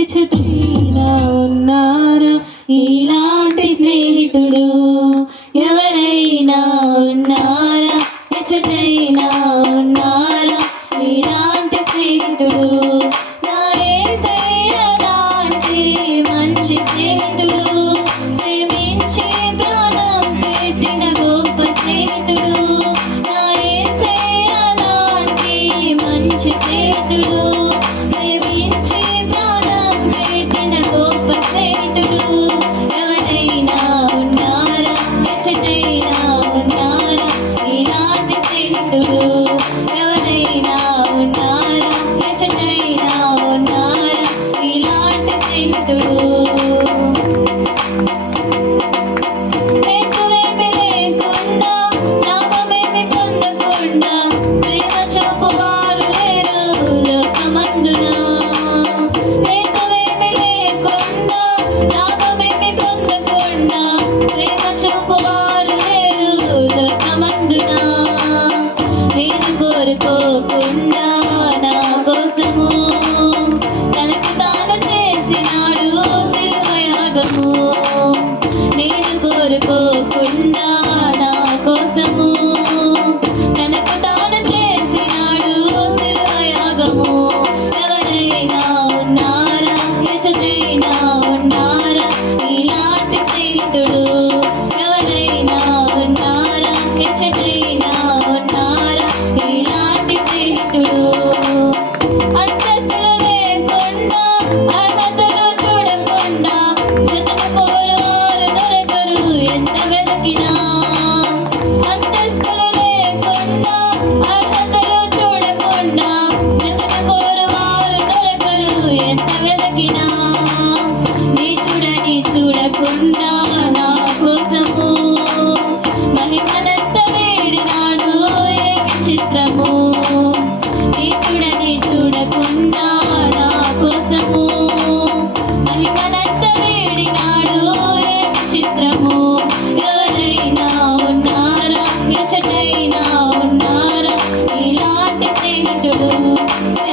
ఎచ్చటైనా ఉన్నారా ఇలాంటి స్నేహితుడు? ఎవరైనా ఉన్నారా? ఎచ్చటైనా ఉన్నారా ఇలాంటి స్నేహితుడు? నా యేసయ్య లాంటి మంచి స్నేహితుడు, ప్రేమించి ప్రాణం పెట్టిన గొప్ప స్నేహితుడు. నా యేసయ్య లాంటి మంచి స్నేహితుడు, ప్రేమించి ప్రాణం పెట్టిన గొప్ప స్నేహితుడు. ఎవరైనా ఉన్నారా? ఎచ్చటైనా ఉన్నారా ఇలాంటి స్నేహితుడు? ఎవరైనా ఉన్నారా? ఎచ్చటైనా ఉన్నారా ఇలాంటి స్నేహితుడు? హేతువేమి లేకుండా, లాభమేమి పొందకుండా ప్రేమ చూపువారు లేరు లోకమందున. హేతువేమి లేకుండా, లాభమేమి పొందకుండా ప్రేమ చూపువారు లేరు లోకమందున. నేను కోరుకోకుండా నా కోసము తనకు తాను చేసినాడు సిలువ యాగము. నేను కోరుకోకుండా నా కోసము తనకు తాను చేసినాడు సిలువ యాగము. ఎవరైనా ఉన్నారా? ఎచ్చటైనా ఉన్నారా ఇలాంటి స్నేహితుడు? ఎవరైనా ఉన్నారా? ఎచ్చటైనా ఉన్నారా ఇలాంటి స్నేహితుడు? అంతస్తులు లేకుండా, అర్హతలు చూడకుండా జతను కోరువారు దొరకరు ఎంత వెతికినా. అంతస్తులు లేకుండా, అర్హతలు చూడకుండా జతను కోరువారు దొరకరు ఎంత వెతికినా. నీచుడని చూడకుండా నా కోసము మహిమనంత వేడినాడు ఏమి చిత్రము. నీచుడని చూడకుండా నా కోసము మహిమనంత వేడినాడు ఏమి చిత్రము. ఎవరైనా ఉన్నారా? ఎచ్చటైనా ఉన్నారా ఇలాంటి స్నేహితుడు?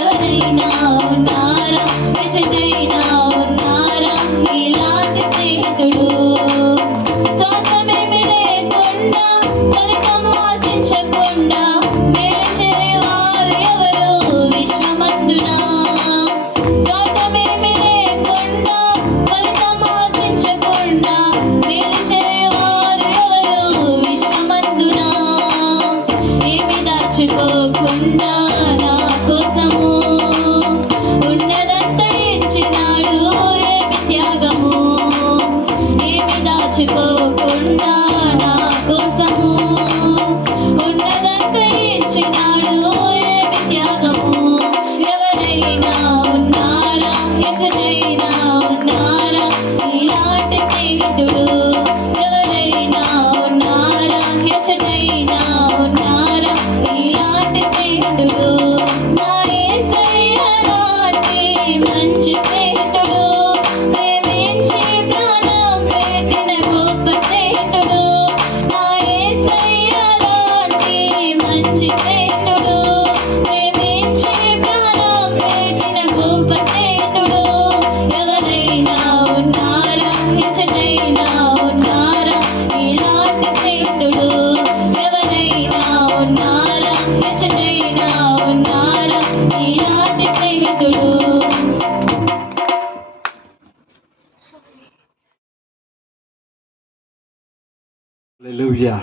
ఎవరైనా ఉన్నారా? ఎచ్చటైనా ఉన్నారా ఇలాంటి స్నేహితుడు? స్వార్థమేమి లేకుండా, ఫలితం ఆశించకుండా మేలు చేయవారు ఎవరు విశ్వమందున. స్వార్థమేమి లేకుండా, ఫలితం ఆశించకుండా మేలు చేయవారు ఎవరు విశ్వమందున. ఏమి దాచుకోకుండా నా కోసము ఉన్నదంతా ఇచ్చినాడు ఏమి త్యాగము. ఏమి దాచుకోకుండా నా కోసము ఉన్నదంతా ఇచ్చినాడు ఏమి త్యాగము. ఎవరైనా ఉన్నారా? ఎచ్చటైనా ఉన్నారా ఇలాంటి స్నేహితుడు? ఎవరైనా ఉన్నారా? ఎచ్చటైనా ఉన్నారా ఇలాంటి స్నేహితుడు? నా యేసయ్య లాంటి మంచి స్నేహితుడు, ప్రేమించి ప్రాణం పెట్టిన గొప్ప స్నేహితుడు. నా యేసయ్య లాంటి మంచి స్నేహితుడు, ప్రేమించి ప్రాణం పెట్టిన గొప్ప స్నేహితుడు. ఎవరైనా ఉన్నారా? ఎచ్చటైనా ఉన్నారా ఇలాంటి స్నేహితుడు? ఎవరైనా ఉన్నారా? ఎచ్చటైనా ఉన్నారా ఇలాంటి స్నేహితుడు? ஹல்லேலூயா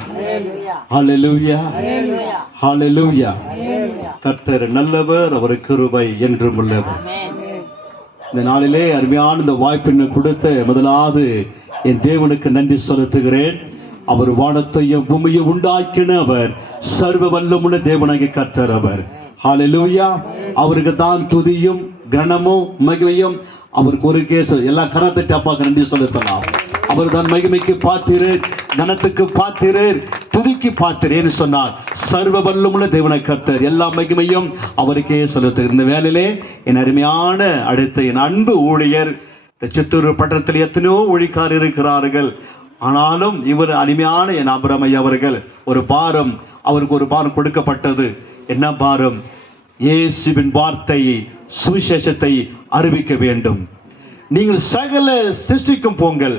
ஹல்லேலூயா ஹல்லேலூயா. கர்த்தர் நல்லவர், அவர் கிருபை என்றும் உள்ளது. இந்த நாளிலே அருமையான இந்த வாய்ப்பினை கொடுத்த முதலாவது என் தேவனுக்கு நன்றி செலுத்துகிறேன். அவர் வானத்தையும் பூமியை உண்டாக்கினவர், சர்வ வல்லமுள்ள தேவனாகிய கர்த்தர் அவர். ஹல்லேலூயா. அவருக்கு தான் துதியும் கனமும் மகிமையும். அவருக்கு ஒரு கேஸ் எல்லா கனத்தை அப்பாக்கு நன்றி செலுத்தலாம். அவர் தான் மகிமைக்கு பாத்திரர், கனத்துக்கு பாத்திரர், துதிக்கு பாத்திரேன்னு சொன்னார். சர்வ வல்லமுள்ள தேவனை கர்த்தர் எல்லா மகிமையும் அவருக்கே செலுத்துகிறார். இந்த வேலையிலே என் அருமையான அடுத்த என் அன்பு ஊழியர் சித்தூர் பட்டணத்தில் எத்தனையோ ஊழியக்காரர் இருக்கிறார்கள். ஆனாலும் இவர் அருமையான என் அபிராமையா அவர்கள் ஒரு பாரம், அவருக்கு ஒரு பாரம் கொடுக்கப்பட்டது. என்ன பாரம்? இயேசுவின் வார்த்தையை சுவிசேஷத்தை அறிவிக்க வேண்டும். நீங்கள் சகல சிருஷ்டிக்கும் போங்கள்,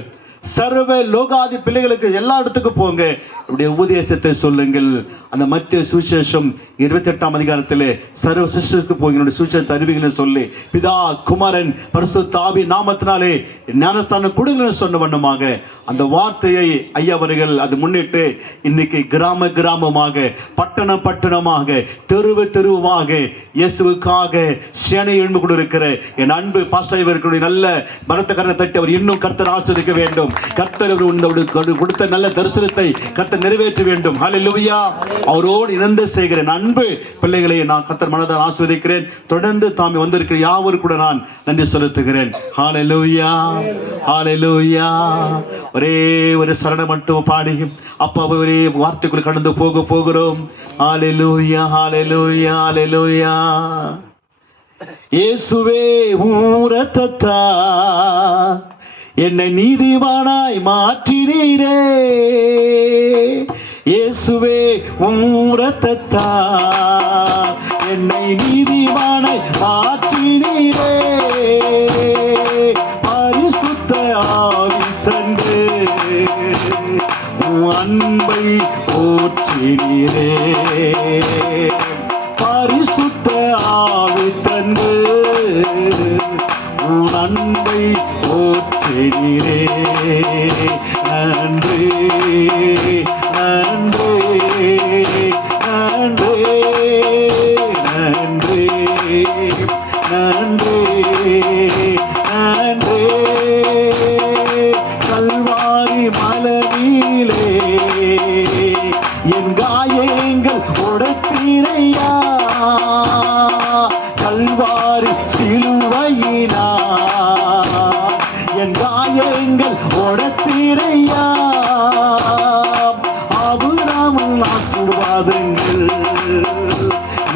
சர்வ லோகாதி பிள்ளைகளுக்கு எல்லா இடத்துக்கும் போங்க, இப்படிய உபதேசத்தை சொல்லுங்கள். அந்த மத்திய சுவிசேஷம் 28ஆம் அதிகாரத்திலே சர்வ சிருஷ்டிக்கு போங்க சுவிசேஷத்தை அறிவிங்கன்னு சொல்லி பிதா குமாரன் பரிசுத்த ஆவி நாமத்தினாலே ஞானஸ்தானம் கொடுங்கன்னு சொன்ன வண்ணமாக அந்த வார்த்தையை ஐயா அவர்கள் அது முன்னிட்டு இன்னைக்கு கிராம கிராமமாக, பட்டணம் பட்டணமாக, தெருவு தெருவாக இயேசுவுக்காக சேனை எழுந்து கொண்டிருக்கிற என் அன்பு பாஸ்டர் இவர்களுடைய நல்ல பலத்த கரத்தை தட்டி அவர் இன்னும் கர்த்தர் ஆசீர்வதிக்க வேண்டும். கர்த்தர் கொடுத்த நல்ல தரிசனத்தை கர்த்தர் நிறைவேற்ற வேண்டும். ஹல்லேலூயா. அவரோடு இணைந்து செய்கிற அன்பு பிள்ளைகளை நான் கர்த்தர் மனதால் ஆசீர்வதிக்கிறேன். தொடர்ந்து தாமே வந்திருக்கிற யாவரும் கூட நான் நன்றி செலுத்துகிறேன். ஹல்லேலூயா, ஹல்லேலூயா. ஒரே ஒரு சரணம் மட்டும் பாடி அப்பா ஒரே வார்த்தைக்குள் கடந்து போகிறோம். ஹல்லேலூயா, ஹல்லேலூயா, ஹல்லேலூயா. இயேசுவே ஊரத்தா என்னை நீதிமானாய் மாற்றினீரே. இயேசுவே ஊரத்தா என்னை நீதிமானாய் மாற்றினீரே. பரிசுத்த ஆவி தந்து அன்பை ஊற்றினீரே. பரிசுத்த ஆவி தந்து அன்பை ஊற்றினீரே. நன்றி நன்றி நன்றி நன்றி நன்றி நன்றி. கல்வாரி மலையிலே என் காயங்கள் உடைத்தீரையா. கல்வாரி சிலுவையினா என் காயங்கள் உடைத்தீரையா. ஆபிரகாமின் ஆசீர்வாதங்கள்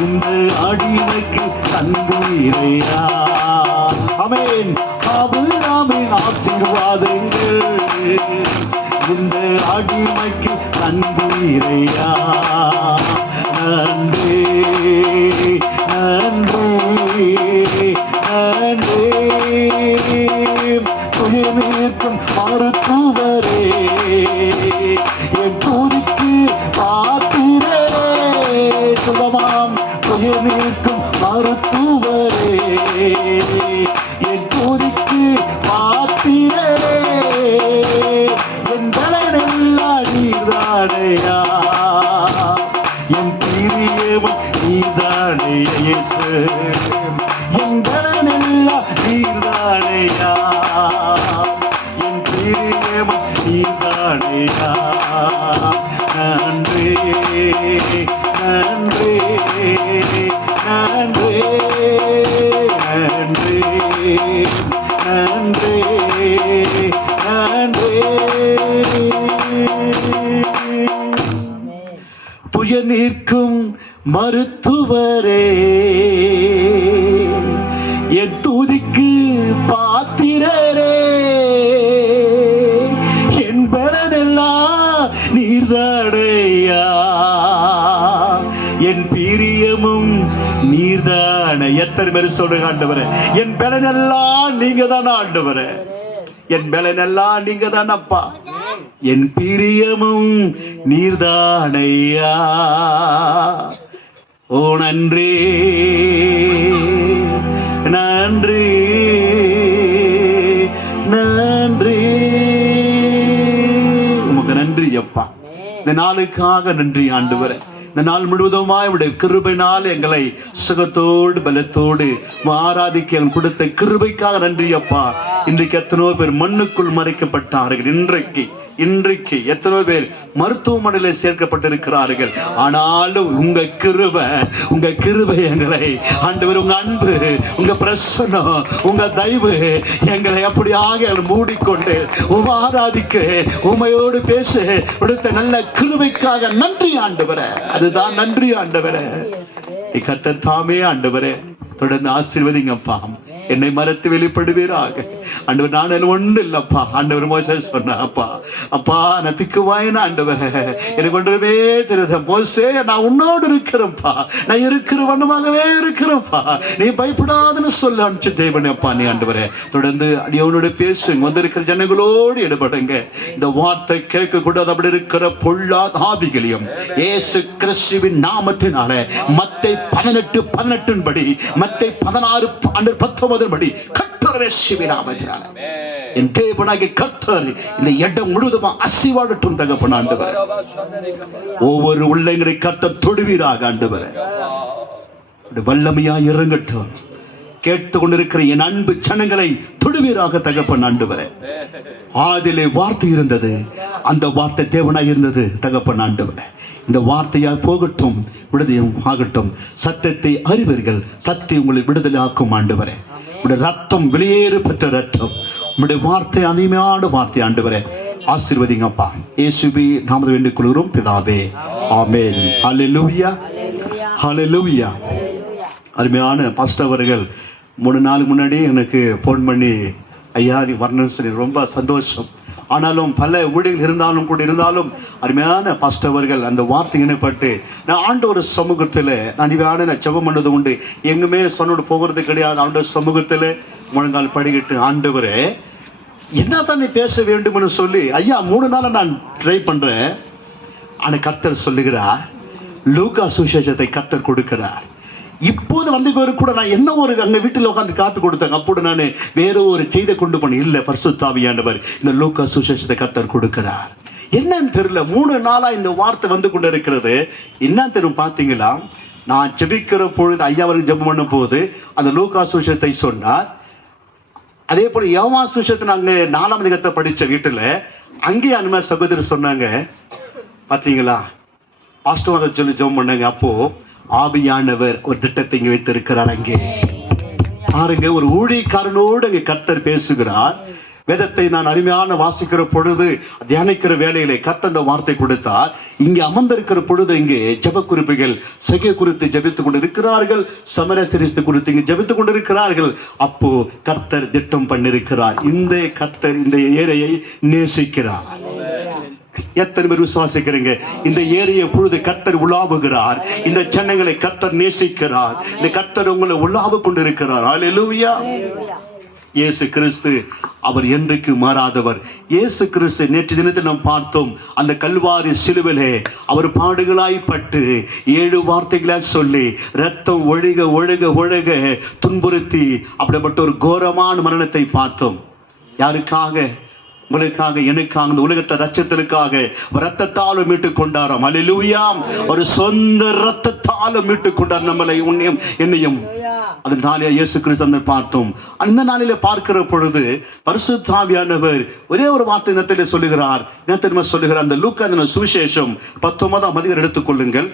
இந்த அடிமைக்கு தந்தீரையா. ஆமென். ஆபிரகாமின் ஆசீர்வாதங்கள் இந்த அடிமைக்கு தந்தீரையா. நன்றி நன்றி நன்றி. துயர்க்கும் மருத்துவரே என் துதிக்கு பாத்திரே. சுகமாம் துயர்க்கும் மருத்துவரே என் துதிக்கு பாத்திரே. என் பலனெல்லாம் நீதானையா. என் பிரியமும் நீதானையா. இயேசு என் பலனெல்லாம் நீதானையா. என் பிரியமும் நீதானையா. நன்றி நன்றி நன்றி நன்றி நன்றி நன்றி. துயர் நீக்கும் மருத்துவரே என் துதிக்கு பாத்திரரே. என் பலனெல்லாம் நீர்தானையா. என் பிரியமும் நீர்தான. எத்தனை பேர் சொல்லுங்க ஆண்டவரே, என் பலனெல்லாம் நீங்க தானே ஆண்டவரே. என் பலனெல்லாம் நீங்க தானப்பா. என் பிரியமும் நீர்தானையா. ஓ நன்றி நன்றி நன்றி. உமக்கு நன்றி அப்பா. இந்த நாளுக்காக நன்றி ஆண்டவரே. இந்த நாள் முழுவதுமாய் உடைய கிருபையினால் எங்களை சுகத்தோடு பலத்தோடு ஆராதிக்க கொடுத்த கிருபைக்காக நன்றி அப்பா. இன்றைக்கு எத்தனோ பேர் மண்ணுக்குள் மறைக்கப்பட்டார்கள். இன்றைக்கு எத்தனோ பேர் மருத்துவமனையில சேர்க்கப்பட்டிருக்கிறார்கள். ஆனாலும் உங்க கிருபை எங்களை ஆண்டவர், உங்க அன்பு, உங்க பிரசன்னம், உங்க தயவு எங்களை அப்படியாக மூடிக்கொண்டு ஆராதிக்க உமையோடு பேச கொடுத்த நல்ல கிருபைக்காக நன்றி ஆண்டவரே. அதுதான் நன்றி ஆண்டவரே. கர்த்தர் தாமே ஆண்டவரே தொடர்ந்து ஆசீர்வதிங்கப்பா. என்னை மறைத்து வெளிப்படுவீராக. ஆண்டவர் நான் ஒண்ணு இல்லப்பா. ஆண்டவர் மோசே சொன்ன அப்பா அப்பா நான் திக்குவாயின ஆண்டவர் எனக்கு ஒன்றுமே தெரியுது. மோசே நான் உன்னோடு இருக்கிறேன்ப்பா, நான் இருக்கிற வண்ணமாகவே இருக்கிறேன்ப்பா, நீ பயப்படாதுன்னு சொல்ல அனுப்பிச்சு தேவனே அப்பா. நீ ஆண்டவரே தொடர்ந்து அடியோனோட பேசுங்க, வந்திருக்கிற ஜனங்களோடு ஈடுபடுங்க. இந்த வார்த்தை கேட்க கூடாது அப்படி இருக்கிற பொல்லாத ஆவிகளையும் இயேசு கிறிஸ்துவின் நாமத்தினால மத்தை 18:18 படி மத்தை 16:19 படி கர்த்தரே சிவினாமத்தினால என் தேவனாகிய கர்த்தர் இந்த இடம் முழுவதும் அசைவாடட்டும் தகப்பன் ஆண்டவரே. ஒவ்வொரு உள்ளங்களை கர்த்தர் தொடுவீராக ஆண்டவரே. வல்லமையா இறங்கட்டும். கேட்டுக் கொண்டிருக்கிற என் அன்பு ஜனங்களை தொடுவீராக தகப்பன் ஆண்டவரே. ஆதிலே வார்த்தை இருந்தது, அந்த வார்த்தை தேவனாய் இருந்தது தகப்பன் ஆண்டவரே. இந்த வார்த்தையால் போகட்டும், விடுதலையும் ஆகட்டும். சத்தியத்தை அறிவீர்கள், சத்தியம் உங்களை விடுதலை ஆக்கும் ஆண்டவரே. உடைய ரத்தம் வெளியேறு பெற்ற ரத்தம், உடைய வார்த்தை அனிமையான வார்த்தை ஆண்டவரே. ஆசீர்வதிங்கப்பா. இயேசுவே நாமத்தில் வேண்டிக் கொள்கிறோம் பிதாவே, ஆமென். ஹல்லேலூயா, ஹல்லேலூயா. அருமையான பாஸ்டர் அவர்கள் 3 நாள் முன்னாடி எனக்கு போன் பண்ணி ஐயா நீ வரணும்னு சொல்லி ரொம்ப சந்தோஷம். ஆனாலும் பல ஊழியர்கள் இருந்தாலும் அருமையான பாஸ்டர் அவர்கள் அந்த வார்த்தை இணைப்பட்டு நான் ஆண்டவர் சமூகத்தில் நான் ஜெபம் பண்ணது உண்டு. எங்குமே சொன்னோடு போகிறது கிடையாது. ஆண்டவர் சமூகத்தில் முழங்கால் படிக்கிட்டு ஆண்டவரே என்னதான் நீ பேச வேண்டும்னு சொல்லி ஐயா 3 நாளா நான் ட்ரை பண்றேன். ஆனா கர்த்தர் சொல்லுகிறார், லூக்கா சுவிசேஷத்தை கர்த்தர் கொடுக்கிறார். இப்போது வந்து கூட நான் என்ன ஒரு அங்க வீட்டில் உட்காந்து காத்து கொடுத்தாங்க. அப்போது நான் வேற ஒரு செய்தி கொண்டு போன இல்ல, பரிசுத்த ஆவியானவர் இந்த லூக்கா சுவிசேஷத்தை கர்த்தர் கொடுக்கிறார். என்னன்னு தெரியல, 3 நாளா இந்த வார்த்தை வந்து கொண்டு இருக்கிறது. என்னன்னு தெரியும் பாத்தீங்களா, நான் ஜெபிக்கிற பொழுது ஐயா அவருக்கு ஜெபம் பண்ணும் போது அந்த லூக்கா சுவிசேஷத்தை சொன்னார். அதே போல யோவான் சுவிசேஷத்தை நாங்க 4ஆம் அதிகாரத்தை படிச்ச வீட்டுல அங்கேயே அனும சகோதரர் சொன்னாங்க பாத்தீங்களா, பாஸ்டர் சொல்லி ஜெபம் பண்ணாங்க. அப்போ ஆவியானவர் ஒரு திட்டத்தை இங்க வைத்திருக்கிறார். அங்கே பாருங்க, ஒரு ஊழியக்காரனோடு அங்கே கர்த்தர் பேசுகிறார். வேதத்தை நான் அருமையான வாசிக்கிற பொழுது தியானிக்கிற வேலையிலே கர்த்தர் அந்த வார்த்தை கொடுத்தார். இங்கே அமர்ந்திருக்கிற பொழுது இங்கே ஜெப குறிப்புகள் சகை குறித்து ஜெபித்துக் கொண்டு இருக்கிறார்கள், சமரசரித்து குறித்து இங்கே ஜெபித்துக் கொண்டிருக்கிறார்கள். அப்போ கர்த்தர் திட்டம் பண்ணிருக்கிறார். இந்த கர்த்தர் இந்த ஏரையை நேசிக்கிறார். எத்தனை பேர் விசுவாசிக்கிறீங்க? இந்த ஏரியை பொழுது கர்த்தர் உலாவுகிறார். இந்த ஜனங்களை கர்த்தர் நேசிக்கிறார். இந்த கர்த்தர் உங்களை உலாவு கொண்டிருக்கிறார். அல்லேலூயா. இயேசு கிறிஸ்து அவர் என்றைக்கு மாறாதவர். இயேசு கிறிஸ்து நேற்று தினத்தில் நாம் பார்த்தோம், அந்த கல்வாரி சிலுவிலே அவர் பாடுகளாய்ப்பட்டு 7 வார்த்தைகளாய் சொல்லி ரத்தம் ஒழுக ஒழுக ஒழுக துன்புறுத்தி அப்படிப்பட்ட ஒரு கோரமான மரணத்தை பார்த்தோம். யாருக்காக? உங்களுக்காக, எனக்காக, இந்த உலகத்தை ரட்சத்திற்காக ரத்தத்தாலும் மீட்டுக் கொண்டாராம். அல்லேலூயா. ஒரு சொந்த ரத்தத்தாலும் மீட்டுக் கொண்டார் நம்மளை, உன்னையும் என்னையும். அதனாலே இயேசு கிறிஸ்து பார்த்தோம். அந்த நாளிலே பார்க்கிற பொழுது பரிசுத்த ஆவியானவர் ஒரே ஒரு வார்த்தை நேரத்திலே சொல்லுகிறார். என்ன தெரியுமா சொல்லுகிறார்? அந்த லூக்கா சுவிசேஷம் 19ஆம் அதிகாரம் எடுத்துக்கொள்ளுங்கள்.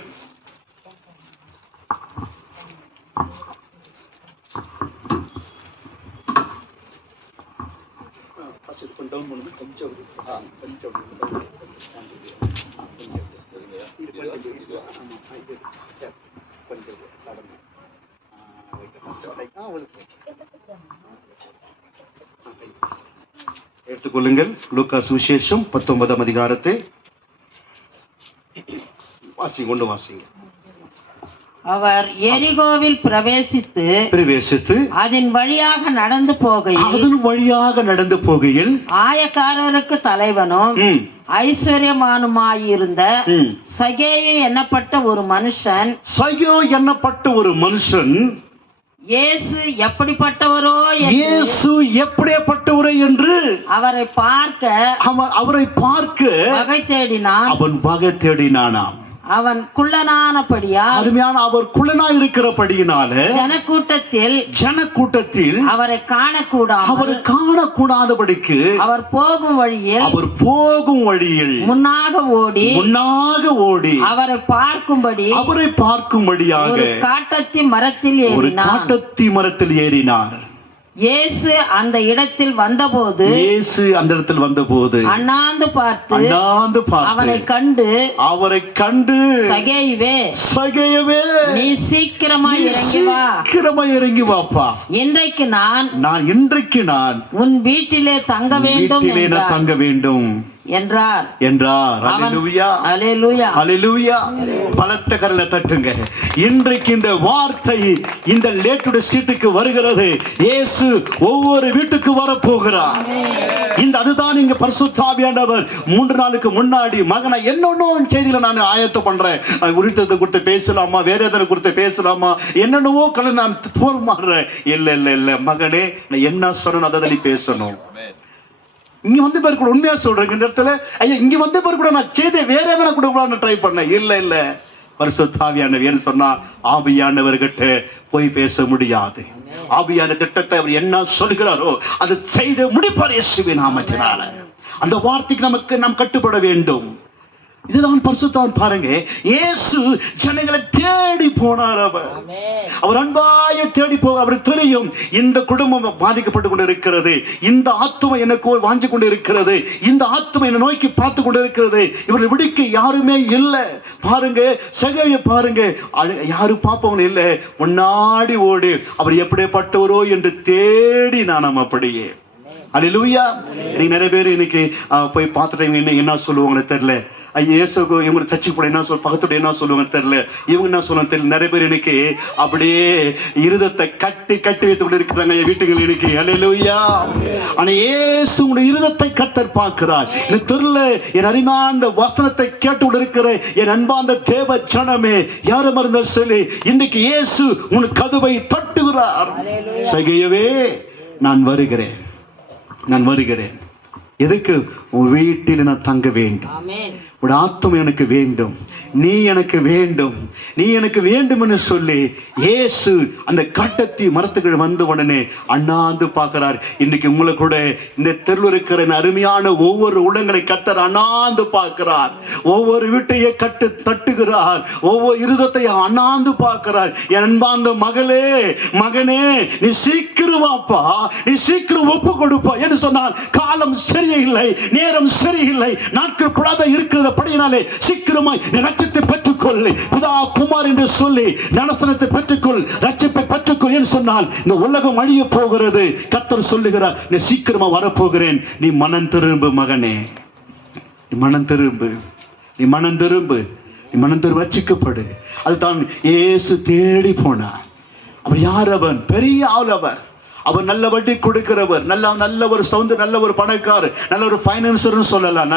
எடுத்துக்கொள்ளுங்கள். லூக்கா சுவிசேஷம் 19ஆம் அதிகாரத்தை வாசிங்க. அவர் எரிகோவில் பிரவேசித்து அதன் வழியாக நடந்து போகையில் ஆயக்காரருக்கு தலைவனும் ஐஸ்வர்யமானுமாயிருந்த சகேயு என்னப்பட்ட ஒரு மனுஷன் இயேசு எப்படிப்பட்டவரோ என்று அவரை பார்க்க அவன் வகை தேடினானாம். அவன் குள்ளனானபடியால், அருமையான அவர் குள்ளனாய் இருக்கிறபடியினால ஜனக்கூட்டத்தில் அவரை காணக்கூடாதபடிக்கு அவர் போகும் வழியில் முன்னாக ஓடி அவரை பார்க்கும்படியாக காட்டத்தி மரத்தில் ஏறினார். இயேசு அந்த இடத்தில் வந்தபோது அண்ணாந்து பார்த்து அவரை கண்டு சகேயுவே நீ சீக்கிரமாய் இறங்கி வாப்பா, இன்றைக்கு நான் உன் வீட்டிலே தங்க வேண்டும் என்றார். பலத்த கரல தட்டுங்க. இன்றைக்கு இந்த வார்த்தை இந்த லேட்டுடைய சீட்டுக்கு வருகிறது. இயேசு ஒவ்வொரு வீட்டுக்கு வர போகிறார். அதுதான் இங்க பரிசுத்த ஆவியானவர் 3 நாளுக்கு முன்னாடி மகனை என்னென்னும் செய்தியில நான் ஆயத்தம் பண்றேன். உரித்தத்தை கொடுத்து பேசலாமா, வேற எதனை கொடுத்து பேசலாமா, என்னென்னவோ கலை நான் போர் மாறுறேன். இல்ல மகனே, நான் என்ன சொன்னேன் அதை நீ பேசணும். இங்க வந்து பேர் கூட உண்மையா சொல்றேன். இந்த இடத்துல ஐயா இங்க வந்து பேர் கூட நான் செய்தி வேற எதனா கூட ட்ரை பண்ணேன். இல்ல பரிசுத்த ஆவியானவர் என்ன சொன்னா, ஆவியானவர்கிட்ட போய் பேச முடியாது. ஆவியான திட்டத்தை அவர் என்ன சொல்கிறாரோ அதை செய்து முடிப்பார் இயேசுவின் நாமத்தினால. அந்த வார்த்தைக்கு நாம் கட்டுப்பட வேண்டும். இதுதான் பரிசுத்தவான். பாருங்க, இயேசு ஜனங்களை தேடி போனார். அவர் அன்பாய தேடி போக அவருக்கு தெரியும் இந்த குடும்பம் பாதிக்கப்பட்டு கொண்டு இருக்கிறது, இந்த ஆத்துமை எனக்கு வாஞ்சி கொண்டு இருக்கிறது, இந்த ஆத்துமை என்னை நோக்கி பார்த்து கொண்டு இருக்கிறது, இவரை விடுக்க யாருமே இல்லை. பாருங்க சகேய பாருங்க, யாரு பார்ப்பவங்க இல்லை, முன்னாடி ஓடி அவர் எப்படிப்பட்டவரோ என்று தேடி நாம் அப்படியே. அல்லேலூயா. இன்னைக்கு நிறைய பேர் இன்னைக்கு போய் பார்த்துட்டு என்ன சொல்லுவாங்கன்னு தெரியல. இயேசுக்கு இவங்க சர்ச்சுக்கு போட என்ன பக்கத்தோட என்ன சொல்லுவாங்க தெரியல, இவங்க என்ன சொல்லுவாங்க தெரியல. நிறைய பேர் இன்னைக்கு அப்படியே இருதத்தை கட்டி வைத்து கொண்டு இருக்கிறாங்க வீட்டுகள் இன்னைக்கு. அல்லேலூயா. ஆனா இயேசு உங்களுடைய இருதத்தை கர்த்தர் பார்க்கிறார். எனக்கு தெரியல, என் அருமையான வசனத்தை கேட்டு கொண்டு இருக்கிற என் அன்பார்ந்த தேவ ஜனமே, யாரும் இருந்த சொல்லி இன்றைக்கு இயேசு உன் கதவை தட்டுகிறார். சகேயுவே நான் வருகிறேன். எதுக்கு? உன் வீட்டில் நான் தங்க வேண்டும். உன் ஆத்துமை எனக்கு வேண்டும், நீ எனக்கு வேண்டும் என்று சொல்லி இயேசு அந்த கட்டத்தி மரத்துக்கு வந்த உடனே அண்ணாந்து பார்க்கிறார். இன்னைக்கு உங்களை கூட இந்த தெருவில் இருக்கிற அருமையான ஒவ்வொரு உள்ளங்களை கர்த்தர் அண்ணாந்து பார்க்கிறார். ஒவ்வொரு வீட்டையே தட்டுகிறார். ஒவ்வொரு இருதத்தையும் அண்ணாந்து பார்க்கிறார். என் அன்பார்ந்த மகனே, நீ சீக்கிரம் வாப்பா, நீ சீக்கிரம் ஒப்பு கொடுப்பா என்று சொன்னால், காலம் சரியில்லை, நேரம் சரியில்லை, நாட்கள் புறாத இருக்கிற படியினாலே சீக்கிரமாய் ரட்சிப்பை பெற்றுக்கொள், பிதா குமார் என்று சொல்லி ஞானஸ்நானத்தை பெற்றுக்கொள், ரட்சிப்பை பெற்றுக்கொள் என்று சொன்னால் இந்த உலகம் அழிய போகிறது. கர்த்தர் சொல்லுகிறார், நீ சீக்கிரமா வரப்போகிறேன். நீ மனம் திரும்பு மகனே, நீ மனம் திரும்பு ரட்சிக்கப்படு. அதுதான் இயேசு தேடி போனார். அவர் யார்? அவன் பெரிய ஆள். அவர் நல்ல வட்டி கொடுக்கிறவர், நல்ல ஒரு சவுந்து, நல்ல ஒரு பணக்காரர், நல்ல ஒரு பைனான்சர்னு சொல்லலாம்.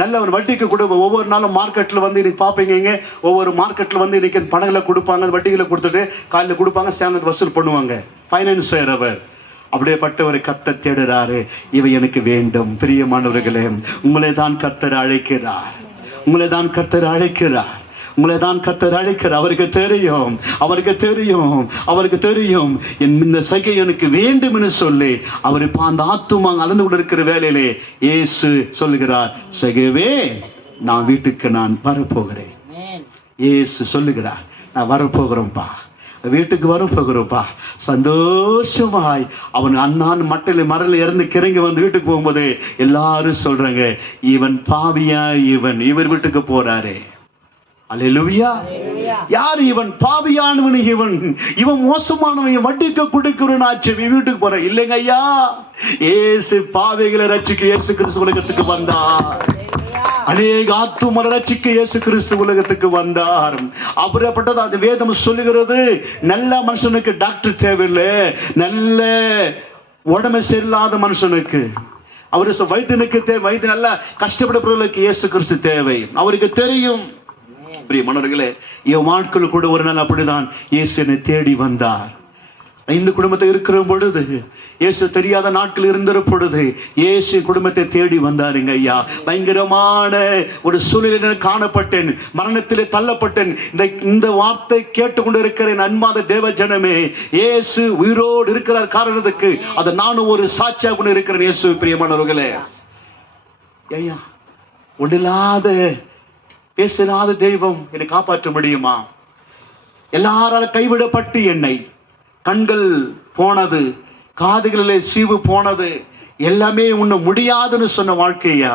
நல்ல ஒரு வட்டிக்கு கொடுப்போம். ஒவ்வொரு நாளும் மார்க்கெட்டில் வந்து இன்னைக்கு பார்ப்பீங்க, ஒவ்வொரு மார்க்கெட்டில் வந்து இன்னைக்கு பணங்களை கொடுப்பாங்க, வட்டிகளை கொடுத்துட்டு காலையில் கொடுப்பாங்க, சாயந்தரம் வசூல் பண்ணுவாங்க. ஃபைனான்சர் அவர். அப்படியேப்பட்டவரை கர்த்தர் தேடுறாரு. இவை எனக்கு வேண்டும். பிரியமானவர்களே, உங்களை தான் கர்த்தர் அழைக்கிறார். அவருக்கு தெரியும் இந்த சகை எனக்கு வேண்டும் என்று சொல்லி அவர் அந்த ஆத்துமா அளந்து கொண்டு இருக்கிற வேலையிலே இயேசு சொல்லுகிறார், சகேவே நான் வீட்டுக்கு நான் வரப்போகிறேன். இயேசு சொல்லுகிறார், நான் வரப்போகிறோம்ப்பா, வீட்டுக்கு வரப்போகிறோம்ப்பா. சந்தோஷமாய் அவன் அண்ணான் மரல இறந்து கிறங்கி வந்து வீட்டுக்கு போகும்போது எல்லாரும் சொல்றாங்க, இவன் பாவியா, இவர் வீட்டுக்கு போறாரு. அல்லேலூயா. யார் இவன்? பாவியானவன். இவன் மோசமானவன், வட்டிக்கு கொடுக்கிறவனாச்சு, வீட்டுக்கு போற இல்லைங்க ஐயா. இயேசு பாவிகளை ரட்சிக்க இயேசு கிறிஸ்து உலகத்துக்கு வந்தார். அநேக ஆத்துமரை ரட்சிக்க இயேசு கிறிஸ்து உலகத்துக்கு வந்தார். அப்படிப்பட்டது அந்த வேதம் சொல்லுகிறது. நல்ல மனுஷனுக்கு டாக்டர் தேவையில்லை, நல்ல உடம்பு சரியில்லாத மனுஷனுக்கு, அவரு வைத்தியனுக்கு தேவை, வைத்திய நல்ல கஷ்டப்படுறவர்களுக்கு இயேசு கிறிஸ்து தேவை. அவருக்கு தெரியும். பிரியமானவர்களே, நாட்கள் கூட ஒரு நாள் அப்படிதான் இயேசு என்னை தேடி வந்தார். இந்த குடும்பத்தை இருக்கிற பொழுது, இயேசு தெரியாத நாட்கள் இருந்த பொழுது இயேசு குடும்பத்தை தேடி வந்தாருங்க ஐயா. பயங்கரமான ஒரு சூழ்நிலை காணப்பட்டேன், மரணத்திலே தள்ளப்பட்டேன். இந்த வார்த்தை கேட்டுக்கொண்டு இருக்கிறேன் அன்பாத தேவ ஜனமே, இயேசு உயிரோடு இருக்கிறார் காரணத்துக்கு அதை நானும் ஒரு சாட்சியாக கொண்டு இருக்கிறேன். இயேசு பிரியமானவர்களே, ஐயா ஒன்றில்லாத பேசினாத தெய்வம் என்னை காப்பாற்ற முடியுமா? எல்லாரால கைவிடப்பட்டு என்னை கண்கள் போனது, காதுகளிலே சீவு போனது, எல்லாமே உன்னை முடியாதுன்னு சொன்ன வாழ்க்கையா.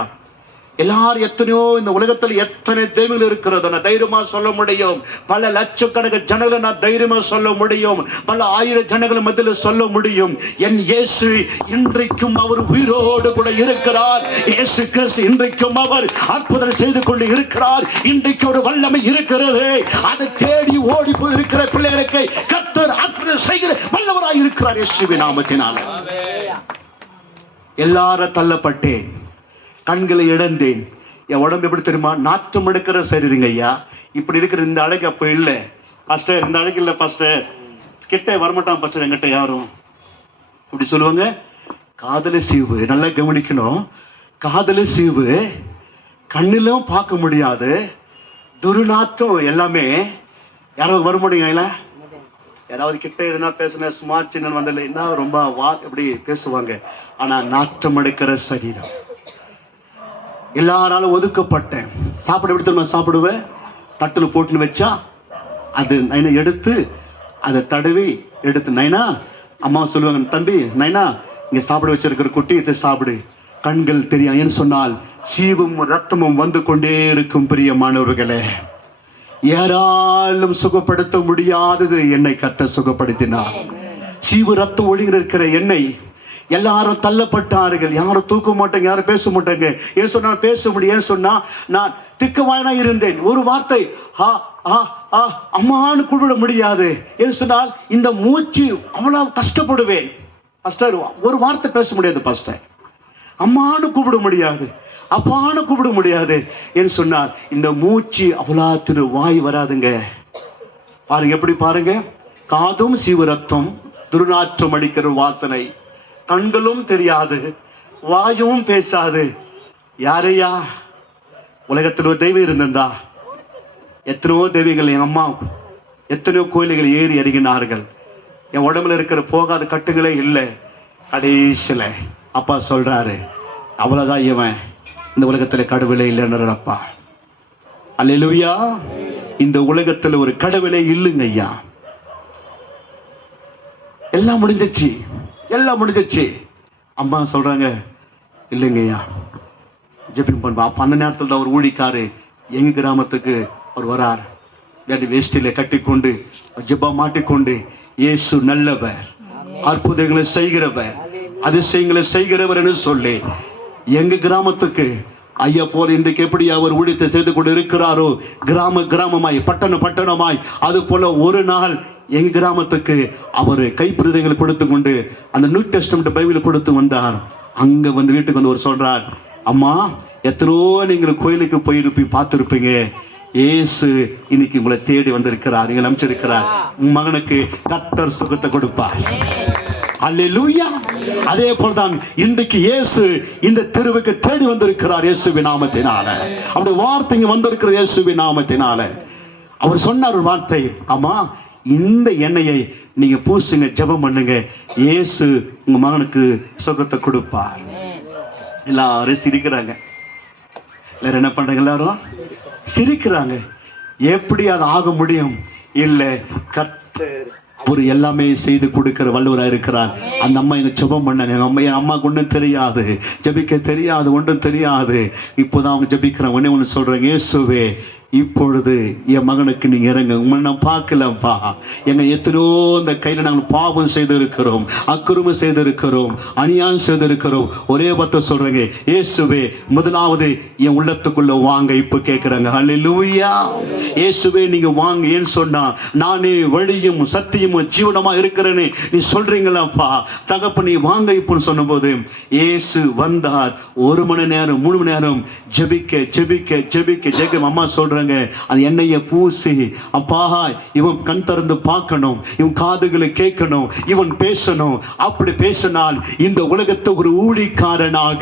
எல்லாரும் எத்தனையோ இந்த உலகத்தில் எத்தனை தெய்வங்கள் இருக்கிறது, நான் தைரியமா சொல்ல முடியும். பல லட்சக்கணக்கு ஜனங்களை நான் தைரியமா சொல்ல முடியும். பல ஆயிரம் ஜனங்களை மத்தியில் சொல்ல முடியும். என் இயேசு இன்றைக்கும் அவர் உயிரோடு கூட இருக்கிறார். இயேசு கிறிஸ்து இன்றைக்கும் அவர் அற்புதம் செய்து கொண்டு இருக்கிறார். இன்றைக்கு ஒரு வல்லமை இருக்கிறது. அதை தேடி ஓடி போய் இருக்கிற பிள்ளைகளுக்கு கர்த்தர் அற்புதம் செய்கிற வல்லவராய் இருக்கிறார் இயேசுவின் நாமத்தினால. எல்லாரும் தள்ளப்பட்டேன், கண்களை இழந்தேன். என் உடம்பு எப்படி தெரியுமா? நாற்றம் எடுக்கிற சரீரங்க ஐயா. இப்படி இருக்கிற இந்த அழகு அப்ப இல்லை பாஸ்டர். இந்த அழகு இல்லை பாஸ்டர். கிட்ட வரமாட்டான் பாஸ்டர் என்கிட்ட யாரும். இப்படி சொல்லுவாங்க. காதல சீவு, நல்லா கவனிக்கணும். காதல சீவு, கண்ணிலும் பார்க்க முடியாது, துர்நாற்றம் எல்லாமே. யாராவது வர முடியுங்களா? யாராவது கிட்ட எதுனா பேசுன ஸ்மார்ட் சின்ன வந்தல என்ன ரொம்ப இப்படி பேசுவாங்க. ஆனா நாற்றம் எடுக்கிற சரீரம், எல்லாராலும் ஒதுக்கப்பட்டேன். சாப்பிட எடுத்து சாப்பிடுவேன். தட்டுல போட்டுன்னு வச்சா அது நைனா எடுத்து அதை தடவி எடுத்து, நைனா அம்மா சொல்லுவாங்க, தம்பி நைனா இங்க சாப்பிட வச்சிருக்கிற குட்டி இதை சாப்பிடு. கண்கள் தெரியும். ஏன்னு சொன்னால் சீவும் ரத்தமும் வந்து கொண்டே இருக்கும். பிரியமானவர்களே, யாராலும் சுகப்படுத்த முடியாதது என்னை கர்த்தர் சுகப்படுத்தினார். சீவு ரத்தம் ஒழுங்கி இருக்கிற என்னை எல்லாரும் தள்ளப்பட்டார்கள். யாரும் தூக்க மாட்டாங்க, யாரும் பேச மாட்டாங்க. ஏன் சொன்னா பேச முடியும். ஏன் சொன்னா நான் திக்கவாயனா இருந்தேன். ஒரு வார்த்தை அம்மான்னு கூப்பிட முடியாது. ஏன் சொன்னால் இந்த மூச்சு அவ்வளவு கஷ்டப்படுவேன். பாஸ்டர் ஒரு வார்த்தை பேச முடியாது பாஸ்டர். அம்மான்னு கூப்பிட முடியாது, அப்பான்னு கூப்பிட முடியாது. ஏன்னு சொன்னார் இந்த மூச்சு அவ்வளவு வாய் வராதுங்க. பாருங்க எப்படி பாருங்க. காதும் சீவு ரத்தம், துர்நாற்றம் அடிக்கிற வாசனை, கண்களும் தெரியாது, வாயும் பேசாது. யாரையா? உலகத்தில் ஒரு தெய்வம் இருந்திருந்தா எத்தனையோ தெய்வங்கள், என் அம்மா எத்தனையோ கோயில்கள் ஏறி அறிகினார்கள். என் உடம்புல இருக்கிற போகாத கட்டுகளே இல்லை. கடைசியில அப்பா சொல்றாரு, அவ்வளவுதான் இவன் இந்த உலகத்துல கடவுளே இல்லைன்னு. அப்பா அல்லேலூயா. இந்த உலகத்துல ஒரு கடவுளே இல்லைங்க ஐயா. எல்லாம் முடிஞ்சிச்சு, எல்லாம் முடிஞ்சிச்சு. அம்மா சொல்றாங்க, இல்லைங்க ஐயா ஜெபிங் பண்ணுவா. அப்ப அந்த நேரத்தில் தான் ஒரு ஊழிக்காரு எங்க கிராமத்துக்கு அவர் வரார். வேஷ்டியில கட்டி கொண்டு ஜெபா மாட்டிக்கொண்டு, இயேசு நல்லவர், அற்புதங்களை செய்கிறவர், அதிசயங்களை செய்கிறவர் என்று சொல்லி எங்க கிராமத்துக்கு ஐயா போல இன்றைக்கு எப்படி அவர் ஊழியத்தை செய்து கொண்டு இருக்கிறாரோ, கிராம கிராமமாய் பட்டணமாய், அது போல ஒரு நாள் எங்க கிராமத்துக்கு அவர் கைப்பிரதிகளை கொடுத்து கொண்டு அந்த நியூ டெஸ்டமென்ட் பைபிளை கொடுத்து வந்தார். அங்க வந்து வீட்டுக்கு வந்து ஒரு சொல்றார், அம்மா எத்தனையோ நீங்கள் கோயிலுக்கு போயிருப்பீங்க, பார்த்துருப்பீங்க, இயேசு இன்னைக்கு உங்களை தேடி வந்திருக்கிறார், நீங்கள் அமைச்சிருக்கிறார். உன் மகனுக்கு கர்த்தர் சுகத்தை கொடுப்பார். அல்லேலூயா. அதே போல்தான் இன்றைக்கு இயேசு இந்த தெருவுக்கு தேடி வந்திருக்கிறார் இயேசுவின் நாமத்தினால. அவருடைய வார்த்தை இங்க வந்திருக்கிற இயேசுவின் நாமத்தினால. அவர் சொன்னார் ஒரு வார்த்தை, அம்மா இந்த எண்ணெயை நீங்க பூசுங்க, ஜெபம் பண்ணுங்க, இயேசு உங்க மகனுக்கு சுகத்தை கொடுப்பார். எல்லாரும் சிரிக்கிறாங்க. எல்லாரும் என்ன பண்றாங்க? எல்லாரும் சிரிக்கிறாங்க. எப்படி அது ஆக முடியும்? இல்லை, கர்த்தர் ஒரு எல்லாமே செய்து கொடுக்கிற வல்லவராக இருக்கிறார். அந்த அம்மா எனக்கு ஜெபம் பண்ணாங்க. என் அம்மாவுக்கு ஒன்றும் தெரியாது, ஜெபிக்க தெரியாது, ஒன்றும் தெரியாது. இப்போதான் அவங்க ஜெபிக்கிறாங்க. ஒன்னே ஒன்று சொல்றாங்க, இயேசுவே இப்பொழுது என் மகனுக்கு நீங்க இறங்க. உங்களை நான் பார்க்கலப்பா, எங்க எத்தனையோ இந்த கையில நாங்கள் பாவம் செய்திருக்கிறோம், அக்கிரமம் செய்திருக்கிறோம், அநியாயம் செய்திருக்கிறோம். ஒரே வார்த்தை சொல்றேங்க, இயேசுவே முதலாவது என் உள்ளத்துக்குள்ள வாங்க. இப்ப கேட்கிறாங்க. அல்லேலூயா. இயேசுவே நீங்க வாங்க. ஏன்னு சொன்னா நானே வழியும் சத்தியமும் ஜீவனமா இருக்கிறேன்னு நீ சொல்றீங்களாப்பா, தகப்ப நீ வாங்க இப்பன்னு சொன்ன போது இயேசு வந்தார். 1 மணி நேரம் 3 மணி நேரம் ஜெபிக்க ஜெபிக்க ஜெபிக்க ஜெபிக்க அம்மா சொல்றாங்க, அந்த எண்ணெயை பூசி, அப்பா இவன் கண் திறந்து பார்க்கணும், இவன் காதுகளை கேட்கணும், இவன் பேசணும். அப்படி பேசினால் இந்த உலகத்துக்கு ஒரு ஊழிக்காரனாக,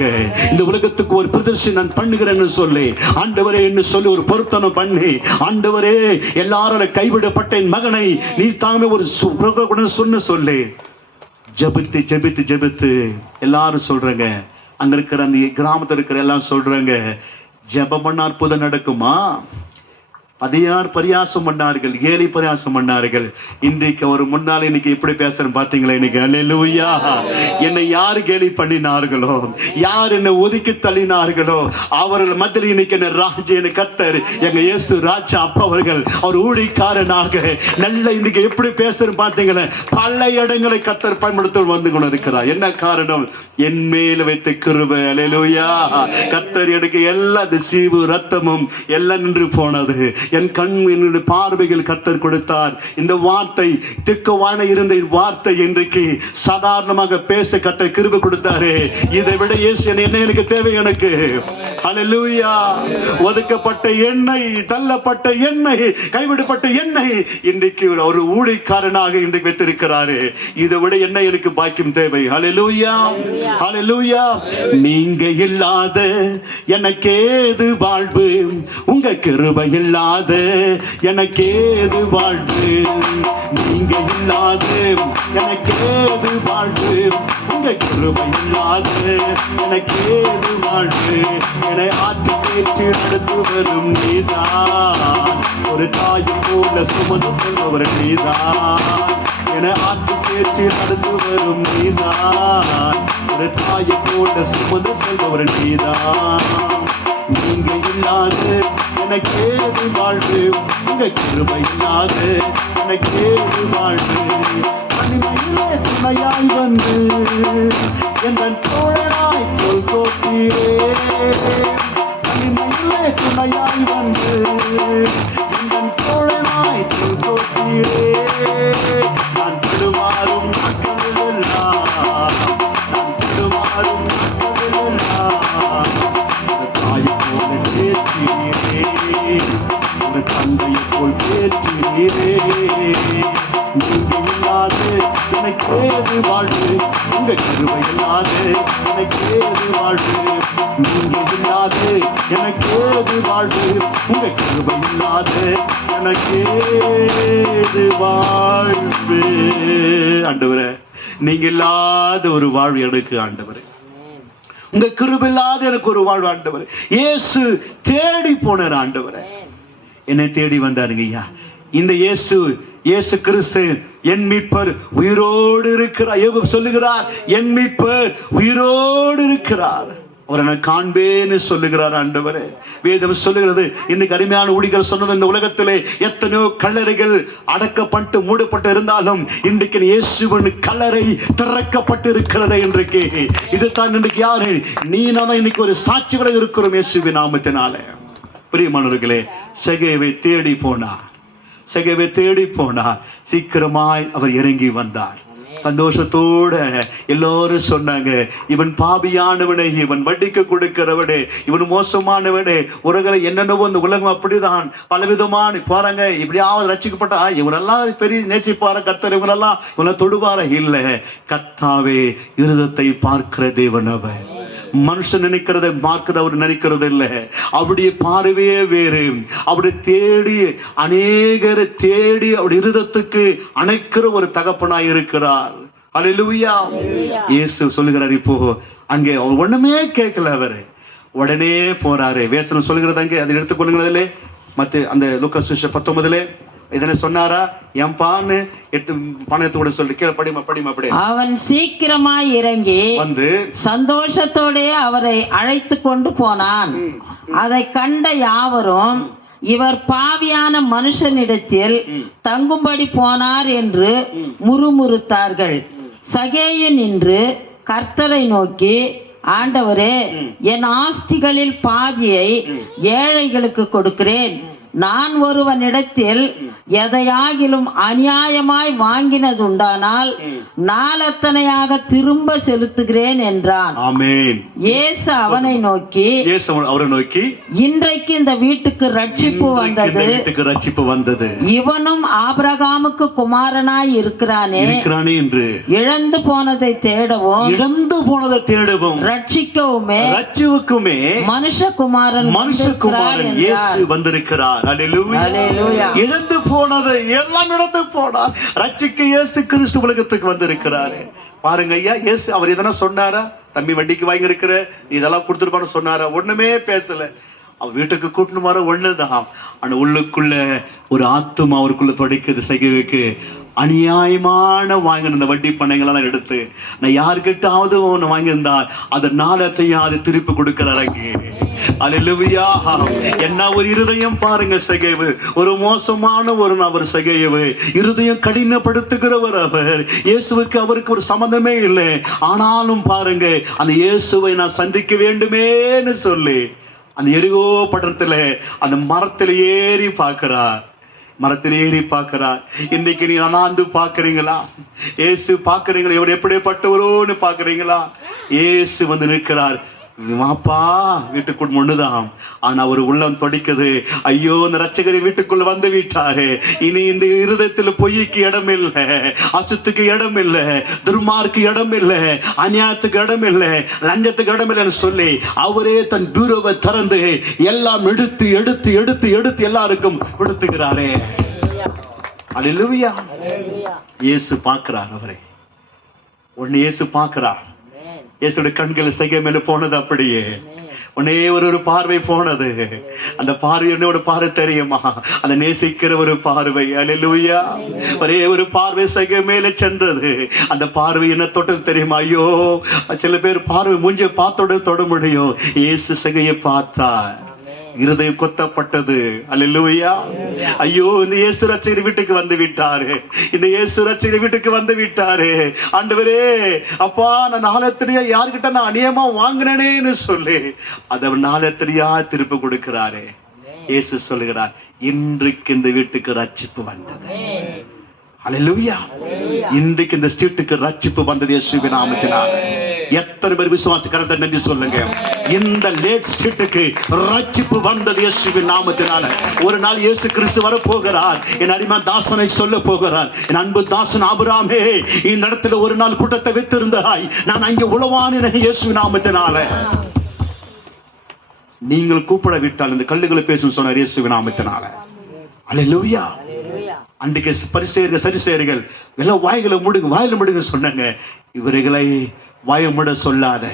இந்த உலகத்துக்கு ஒரு பிரதர்ஷனம் நான் பண்ணுகிறேன்னு சொல்லி, ஆண்டவரே என்று சொல்லி ஒரு பொருத்தனை பண்ணி, ஆண்டவரே எல்லாரும் கைவிடப்பட்ட என் மகனை நீ தாமே ஒரு சொன்ன சொல்லி ஜெபித்து ஜெபித்து ஜெபித்து எல்லாரும் சொல்றாங்க. அங்க இருக்கிற அந்த கிராமத்தில் இருக்கிற எல்லாம் சொல்றாங்க, ஜெபம் பண்ண அற்புதம் நடக்குமா? அதை யார் பரியாசம் பண்ணார்கள், ஏழை பரியாசம் பண்ணார்கள். இன்றைக்கு அவர் முன்னால இன்னைக்கு எப்படி பேசுறேன் பாத்தீங்களா? இன்னைக்கு அல்லேலூயா. என்னை யாரு கேலி பண்ணினார்களோ, யார் என்னை ஒதுக்கி தள்ளினார்களோ, அவர்கள் மத்தியில் இன்னைக்கு என்ன ராஜ்ய கர்த்தர் எங்க இயேசு ராஜா அப்பா அவர்கள் அவர் ஊழியக்காரனாக நல்ல இன்னைக்கு எப்படி பேசுறேன் பாத்தீங்களா? பல இடங்களை கர்த்தர் பயன்படுத்த வந்து கொண்டு இருக்கிறார். என்ன காரணம்? என் மேல வைத்த கிருபை. அல்லேலூயா. கர்த்தர் எனக்கு எல்லா சீவு ரத்தமும் எல்லாம் நின்று போனது. என் கண் என்னுடைய பார்வைகள் கர்த்தர் கொடுத்தார். இந்த வார்த்தை திக்குவான இருந்த வார்த்தை இன்றைக்கு சாதாரணமாக பேச கர்த்தர் கிருபை கொடுத்தாரு. இதை விட இயேசு என்ன எனக்கு தேவை? எனக்கு அல்லேலூயா. ஒதுக்கப்பட்ட எண்ணெய், தள்ளப்பட்ட எண்ணெய், கைவிடப்பட்ட எண்ணெய் இன்றைக்கு ஒரு ஊழியக்காரனாக இன்றைக்கு வைத்திருக்கிறாரு. இதை விட என்ன எனக்கு பாக்கியம் தேவை? அல்லேலூயா. அல்லேலூயா. நீங்க இல்லாத எனக்கேது வாழ்வு, உங்க கிருபை இல்லாத எனக்கேது வாழ்வு. நீங்க இல்லாத எனக்கேது வாழ்வு, உங்க கிருபை இல்லாத எனக்கேது வாழ்வு. என்னை ஆற்றி பேச்சு நடத்து வரும் நீதான், ஒரு தாயை போல சுமந்து செல்பவர் நீதான். என்னை ஆற்றி பேச்சு நடத்து வரும் நீதான், ஒரு தாயை போல சுமந்து செல்பவர் நீதான். நீங்க இல்லாத எனக்கேது வாழ்வு, உங்க கிருபை இல்லாத எனக்கேது வாழ்வு. தனிமையிலே துணையாய் வந்து என் தோழனாய் தோள் போட்டீரே. தனிமையிலே துணையாய் வந்து என் தோழனாய் தோள் போட்டீரே. நான் திருமாறும் நாட்களெல்லாம், நான் திருமாறும் நாட்களெல்லாம் தாயை போல பேற்றினீரே, ஒரு தந்தையை போல் பேற்றினீரே. நீங்க இல்லாத எனக்கேது வாழ்வு, உங்க கிருபை இல்லாத எனக்கேது வாழ்வு. நீங்க இல்லாத எனக்கேது வாழ்வு, உங்க கிருபை இல்லாத எனக்கேது வாழ்வு. ஆண்டவரே, நீங்க இல்லாத ஒரு வாழ்வு எனக்கு ஆண்டவரே, உங்க கிருபை இல்லாத எனக்கு ஒரு வாழ்வு ஆண்டவரே. இயேசு தேடி போனார் ஆண்டவரே, என்னை தேடி வந்தாருங்க ஐயா. இந்த இயேசு கிறிஸ்து என் மீட்பர் உயிரோடு இருக்கிறார். யோபு சொல்லுகிறார், என் மீட்பர் உயிரோடு இருக்கிறார், அவரை நான் காண்பேன்னு சொல்லுகிறார் ஆண்டவரே. வேதம் சொல்லுகிறது, இன்னைக்கு அருமையான ஊழியர்கள் சொன்னது, இந்த உலகத்திலே எத்தனையோ கல்லறைகள் அடக்கப்பட்டு மூடப்பட்டு இருந்தாலும் இன்றைக்கு இயேசுவின் கல்லறை திறக்கப்பட்டு இருக்கிறது. இன்றைக்கு இதுதான் இன்றைக்கு யாரு நீ நாம இன்னைக்கு ஒரு சாட்சிகளை இருக்கிறோம் இயேசுவின் நாமத்தினாலே. பிரியமானவர்களே, செகேவை தேடி போனார், செகேவை தேடி போனார். சீக்கிரமாய் அவர் இறங்கி வந்தார். சந்தோஷத்தோட எல்லாரும் சொன்னாங்க, இவன் பாபியானவனே, இவன் வட்டிக்கு கொடுக்கிறவனே, இவன் மோசமானவனே. உலகளை என்னென்னவோ இந்த உலகம் அப்படிதான் பலவிதமான பாருங்க. இப்படியாவது ரசிக்கப்பட்டா இவனெல்லாம் பெரிய நேசிப்பார கர்த்தர், இவனெல்லாம் இவனை தொடுவார இல்ல. கர்த்தாவே இருதத்தை பார்க்கிற தேவன் அவர். மனுஷன் நினைக்கிறத பார்க்கிறவர் நினைக்கிறது இல்லை. அவருடைய பார்வையே வேறு. அவருடைய தேடி அநேகரை தேடி அவருடைய இருதத்துக்கு அணைக்கிற ஒரு தகப்பனாய் இருக்கிறார். அல்லேலூயா. இயேசு சொல்லுகிறார், இப்போ அங்கே அவர் ஒண்ணுமே கேட்கல, அவரு உடனே போறாரு. வேசனம் சொல்லுகிறது அங்கே, அதை எடுத்துக்கொள்ளுங்களே. மத்த அந்த லூக்கா சுவிசேஷம் 19 இதனை சொன்னாரா? என் பான்னு பணத்தை கூட சொல்லி கீழே படிமா அப்படி. அவன் சீக்கிரமாய் இறங்கி வந்து சந்தோஷத்தோட அவரை அழைத்து கொண்டு போனான். அதை கண்ட யாவரும் இவர் பாவியான மனுஷனிடத்தில் தங்கும்படி போனார் என்று முறுமுறுத்தார்கள். சகேயு நின்று கர்த்தரை நோக்கி, ஆண்டவரே, என் ஆஸ்திகளில் பாதியை ஏழைகளுக்கு கொடுக்கிறேன். நான் ஒருவனிடத்தில் எதையாகிலும் அநியாயமாய் வாங்கினது உண்டானால் நாளத்தனையாக திரும்ப செலுத்துகிறேன் என்றான். ஆமென். இயேசு அவனை நோக்கி, இன்றைக்கு இந்த வீட்டுக்கு ரட்சிப்பு வந்தது, இவனும் ஆபிரகாமுக்கு குமாரனாய் இருக்கிறானே என்று இழந்து போனதை தேடவும் ரட்சிக்கவுமே மனுஷகுமாரன் இயேசு வந்திருக்கிறார். அல்லேலூயா. இழந்து போனதை எல்லாம் இழந்து போனார். ரட்சிக்க இயேசு கிறிஸ்து உலகத்துக்கு வந்திருக்கிறாரு. பாருங்க ஐயா, இயேசு அவர் எதனா சொன்னாரா? தம்பி வண்டிக்கு வாங்கி இருக்கிற இதெல்லாம் கொடுத்துருப்பான்னு சொன்னாரா? ஒண்ணுமே பேசல. அவர் வீட்டுக்கு கூட்டின்னு வர ஒண்ணுதான். ஆனா உள்ளுக்குள்ள ஒரு ஆத்துமா அவருக்குள்ள தொடைக்குது. சகேவுக்கு அநியாயமான வாங்கின இந்த வட்டி பணங்களெல்லாம் எடுத்து நான் யாருக்கிட்டாவது ஒன்று வாங்கியிருந்தால் அதை நாளத்தையும் அதை திருப்பி கொடுக்கிறாங்க. அல்லேலூயா. என்ன ஒரு இருதயம் பாருங்க சகேவு, ஒரு மோசமான ஒரு நபர் சகேவு, இருதயம் கடினப்படுத்துகிறவர் அவர். இயேசுவுக்கு அவருக்கு ஒரு சம்பந்தமே இல்லை. ஆனாலும் பாருங்க, அந்த இயேசுவை நான் சந்திக்க வேண்டுமேன்னு சொல்லி அந்த எரிகோ பட்டணத்துல அந்த மரத்தில் ஏறி பார்க்கிறார். மரத்தில் ஏறி பார்க்கிறார். இன்னைக்கு நீ அண்ணாந்து பாக்குறீங்களா? இயேசு பாக்குறீங்களா? இவர் எப்படிப்பட்டவரோன்னு பாக்குறீங்களா? இயேசு வந்து நிற்கிறார். வாப்பா வீட்டுக்குள் ஒண்ணுதான். ஆனா ஒரு உள்ளம் தொடிக்குது. ஐயோ, இந்த ரட்சகரை வீட்டுக்குள்ள வந்து விட்டாரு. இனி இந்த இருதயத்துல பொய்க்கு இடம் இல்லை, அசுத்துக்கு இடம் இல்லை, துர்மார்க்கு இடம் இல்லை, அநியாயத்துக்கு இடம் இல்லை, லஞ்சத்துக்கு இடம் இல்லைன்னு சொல்லி அவரே தன் பீரோவை திறந்து எல்லாம் எடுத்து எடுத்து எடுத்து எடுத்து எல்லாருக்கும் கொடுத்துக்கிறாரே. அல்லேலூயா. இயேசு பார்க்கிறார் அவரை. ஒன்னு இயேசு பார்க்கிறார். இயேசுடைய கண்கள் செய்கை மேல போனது. அப்படியே உடனே ஒரு பார்வை போனது. அந்த பார்வை என்னோட பார்வை தெரியுமா? அந்த நேசிக்கிற ஒரு பார்வை. அல்லேலூயா. ஒரே ஒரு பார்வை செய்கை மேல சென்றது. அந்த பார்வை என்ன தொட்டது தெரியுமா? ஐயோ, சில பேர் பார்வை மூஞ்சிய பார்த்தோட தொட முடியும். இயேசு செய்கையை பார்த்தார். இருதயம் கொத்தப்பட்டது. அல்லேலூயா. ஐயோ, இந்த இயேசு ரட்சகர் வீட்டுக்கு வந்து விட்டாரு. இந்த இயேசு ரட்சகர் வீட்டுக்கு வந்து விட்டாரு. ஆண்டவரே, அப்பா, நான் நாளத்திரியா யாருக்கிட்ட நான் அநியமா வாங்கினேன்னு சொல்லி அதை நாளத்திரியா திருப்பி கொடுக்கிறாரு. இயேசு சொல்லுகிறார், இன்றைக்கு இந்த வீட்டுக்கு ரட்சிப்பு வந்தது. அல்லேலூயா. இன்றைக்கு இந்த ஸ்ட்ரீட்டுக்கு ரட்சிப்பு வந்தது இயேசுவின் நாமத்தினால. எத்தனை பேர் விசுவாசிக்கிறத நன்றி சொல்லுங்க. இந்த லேட் ஸ்ட்ரீட்டுக்கு ரட்சிப்பு வந்தது இயேசுவின் நாமத்தினால. ஒரு நாள் இயேசு கிறிஸ்து வர போகிறார். என் அருமை தாசனை சொல்ல போகிறார். என் அன்பு தாசன் ஆபிரகாமே, இந்த இடத்துல ஒரு நாள் கூட்டத்தை வைத்திருந்தாய், நான் அங்கே உளவானின இயேசுவின் நாமத்தினால. நீங்கள் கூப்பிட விட்டால் இந்த கல்லுகளை பேசும் சொன்னார் இயேசுவின் நாமத்தினால. அல்லேலூயா. அன்றைக்கு பரிசேயர்கள் சரிசேயர்கள் எல்லாம் வாயில முடுங்க சொன்னாங்க. இவர்களை வாய முட சொல்லாத,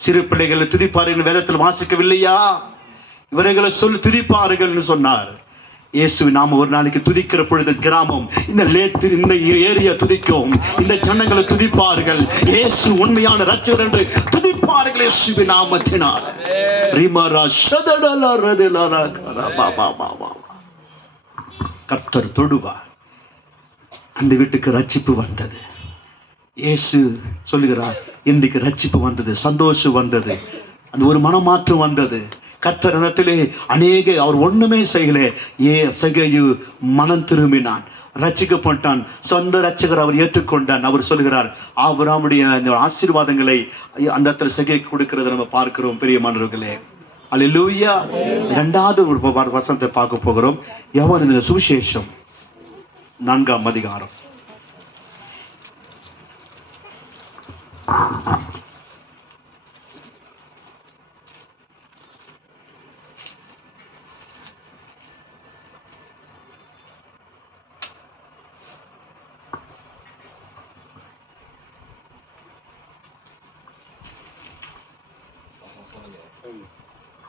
சிறு பிள்ளைகளை துதிப்பார்கள் வேதத்தில் வாசிக்கவில்லையா? இவர்களை சொல்லி துதிப்பார்கள் சொன்னார். இயேசுவின் நாம ஒரு நாளைக்கு துதிக்கிற பொழுது கிராமம் இந்த ஏரியா துதிக்கும், இந்த ஜனங்களை துதிப்பார்கள். இயேசு உண்மையான ரட்சகர் என்று துதிப்பார்கள் இயேசுவின் நாமத்தினால. கர்த்தர் தொடுவார். அந்த வீட்டுக்கு ரட்சிப்பு வந்தது. இயேசு சொல்லுகிறார், இன்றைக்கு ரட்சிப்பு வந்தது, சந்தோஷம் வந்தது, அந்த ஒரு மனமாற்றம் வந்தது. கர்த்தர் இடத்திலே அவர் ஒண்ணுமே செய்யல. சகேயு மனம் திரும்பினான், ரட்சிக்கப்பட்டான், சொந்த ரட்சகர் அவர் ஏற்றுக்கொண்டான். அவர் சொல்லுகிறார், ஆபிரகாமுடைய அந்த ஆசீர்வாதங்களை அந்த இடத்துல சகேயுக்கு கொடுக்கிறத நம்ம பார்க்கிறோம். பிரியமானவர்களே, அல்லேலூயா. இரண்டாவது ஒரு வசனத்தை பார்க்க போகிறோம். யோவானின் சுவிசேஷம் 4ஆம் அதிகாரம்.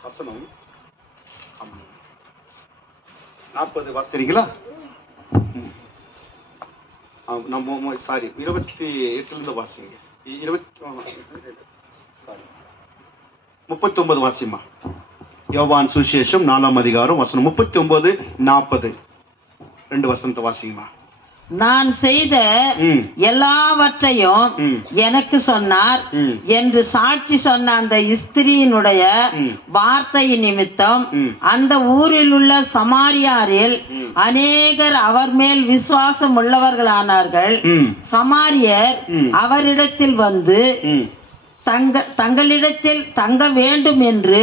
வசனம் 40 வாசிக்கிறீங்களா? நம்ம சாரி 28 வாசிங்க. 39 வாசிமா. யோவான் சுவிசேஷம் 4ஆம் அதிகாரம் வசனம் 39, 40 2 வசனத்தை வாசிங்கம்மா. நான் செய்த எல்லாவற்றையும் எனக்கு சொன்னார் என்று சாட்சி சொன்ன அந்த ஸ்திரீயினுடைய வார்த்தையின் நிமித்தம் அந்த ஊரில் உள்ள சமாரியாரில் அநேகர் அவர் மேல் விசுவாசம் உள்ளவர்களானார்கள். சமாரியர் அவரிடத்தில் வந்து தங்களிடத்தில் தங்க வேண்டும் என்று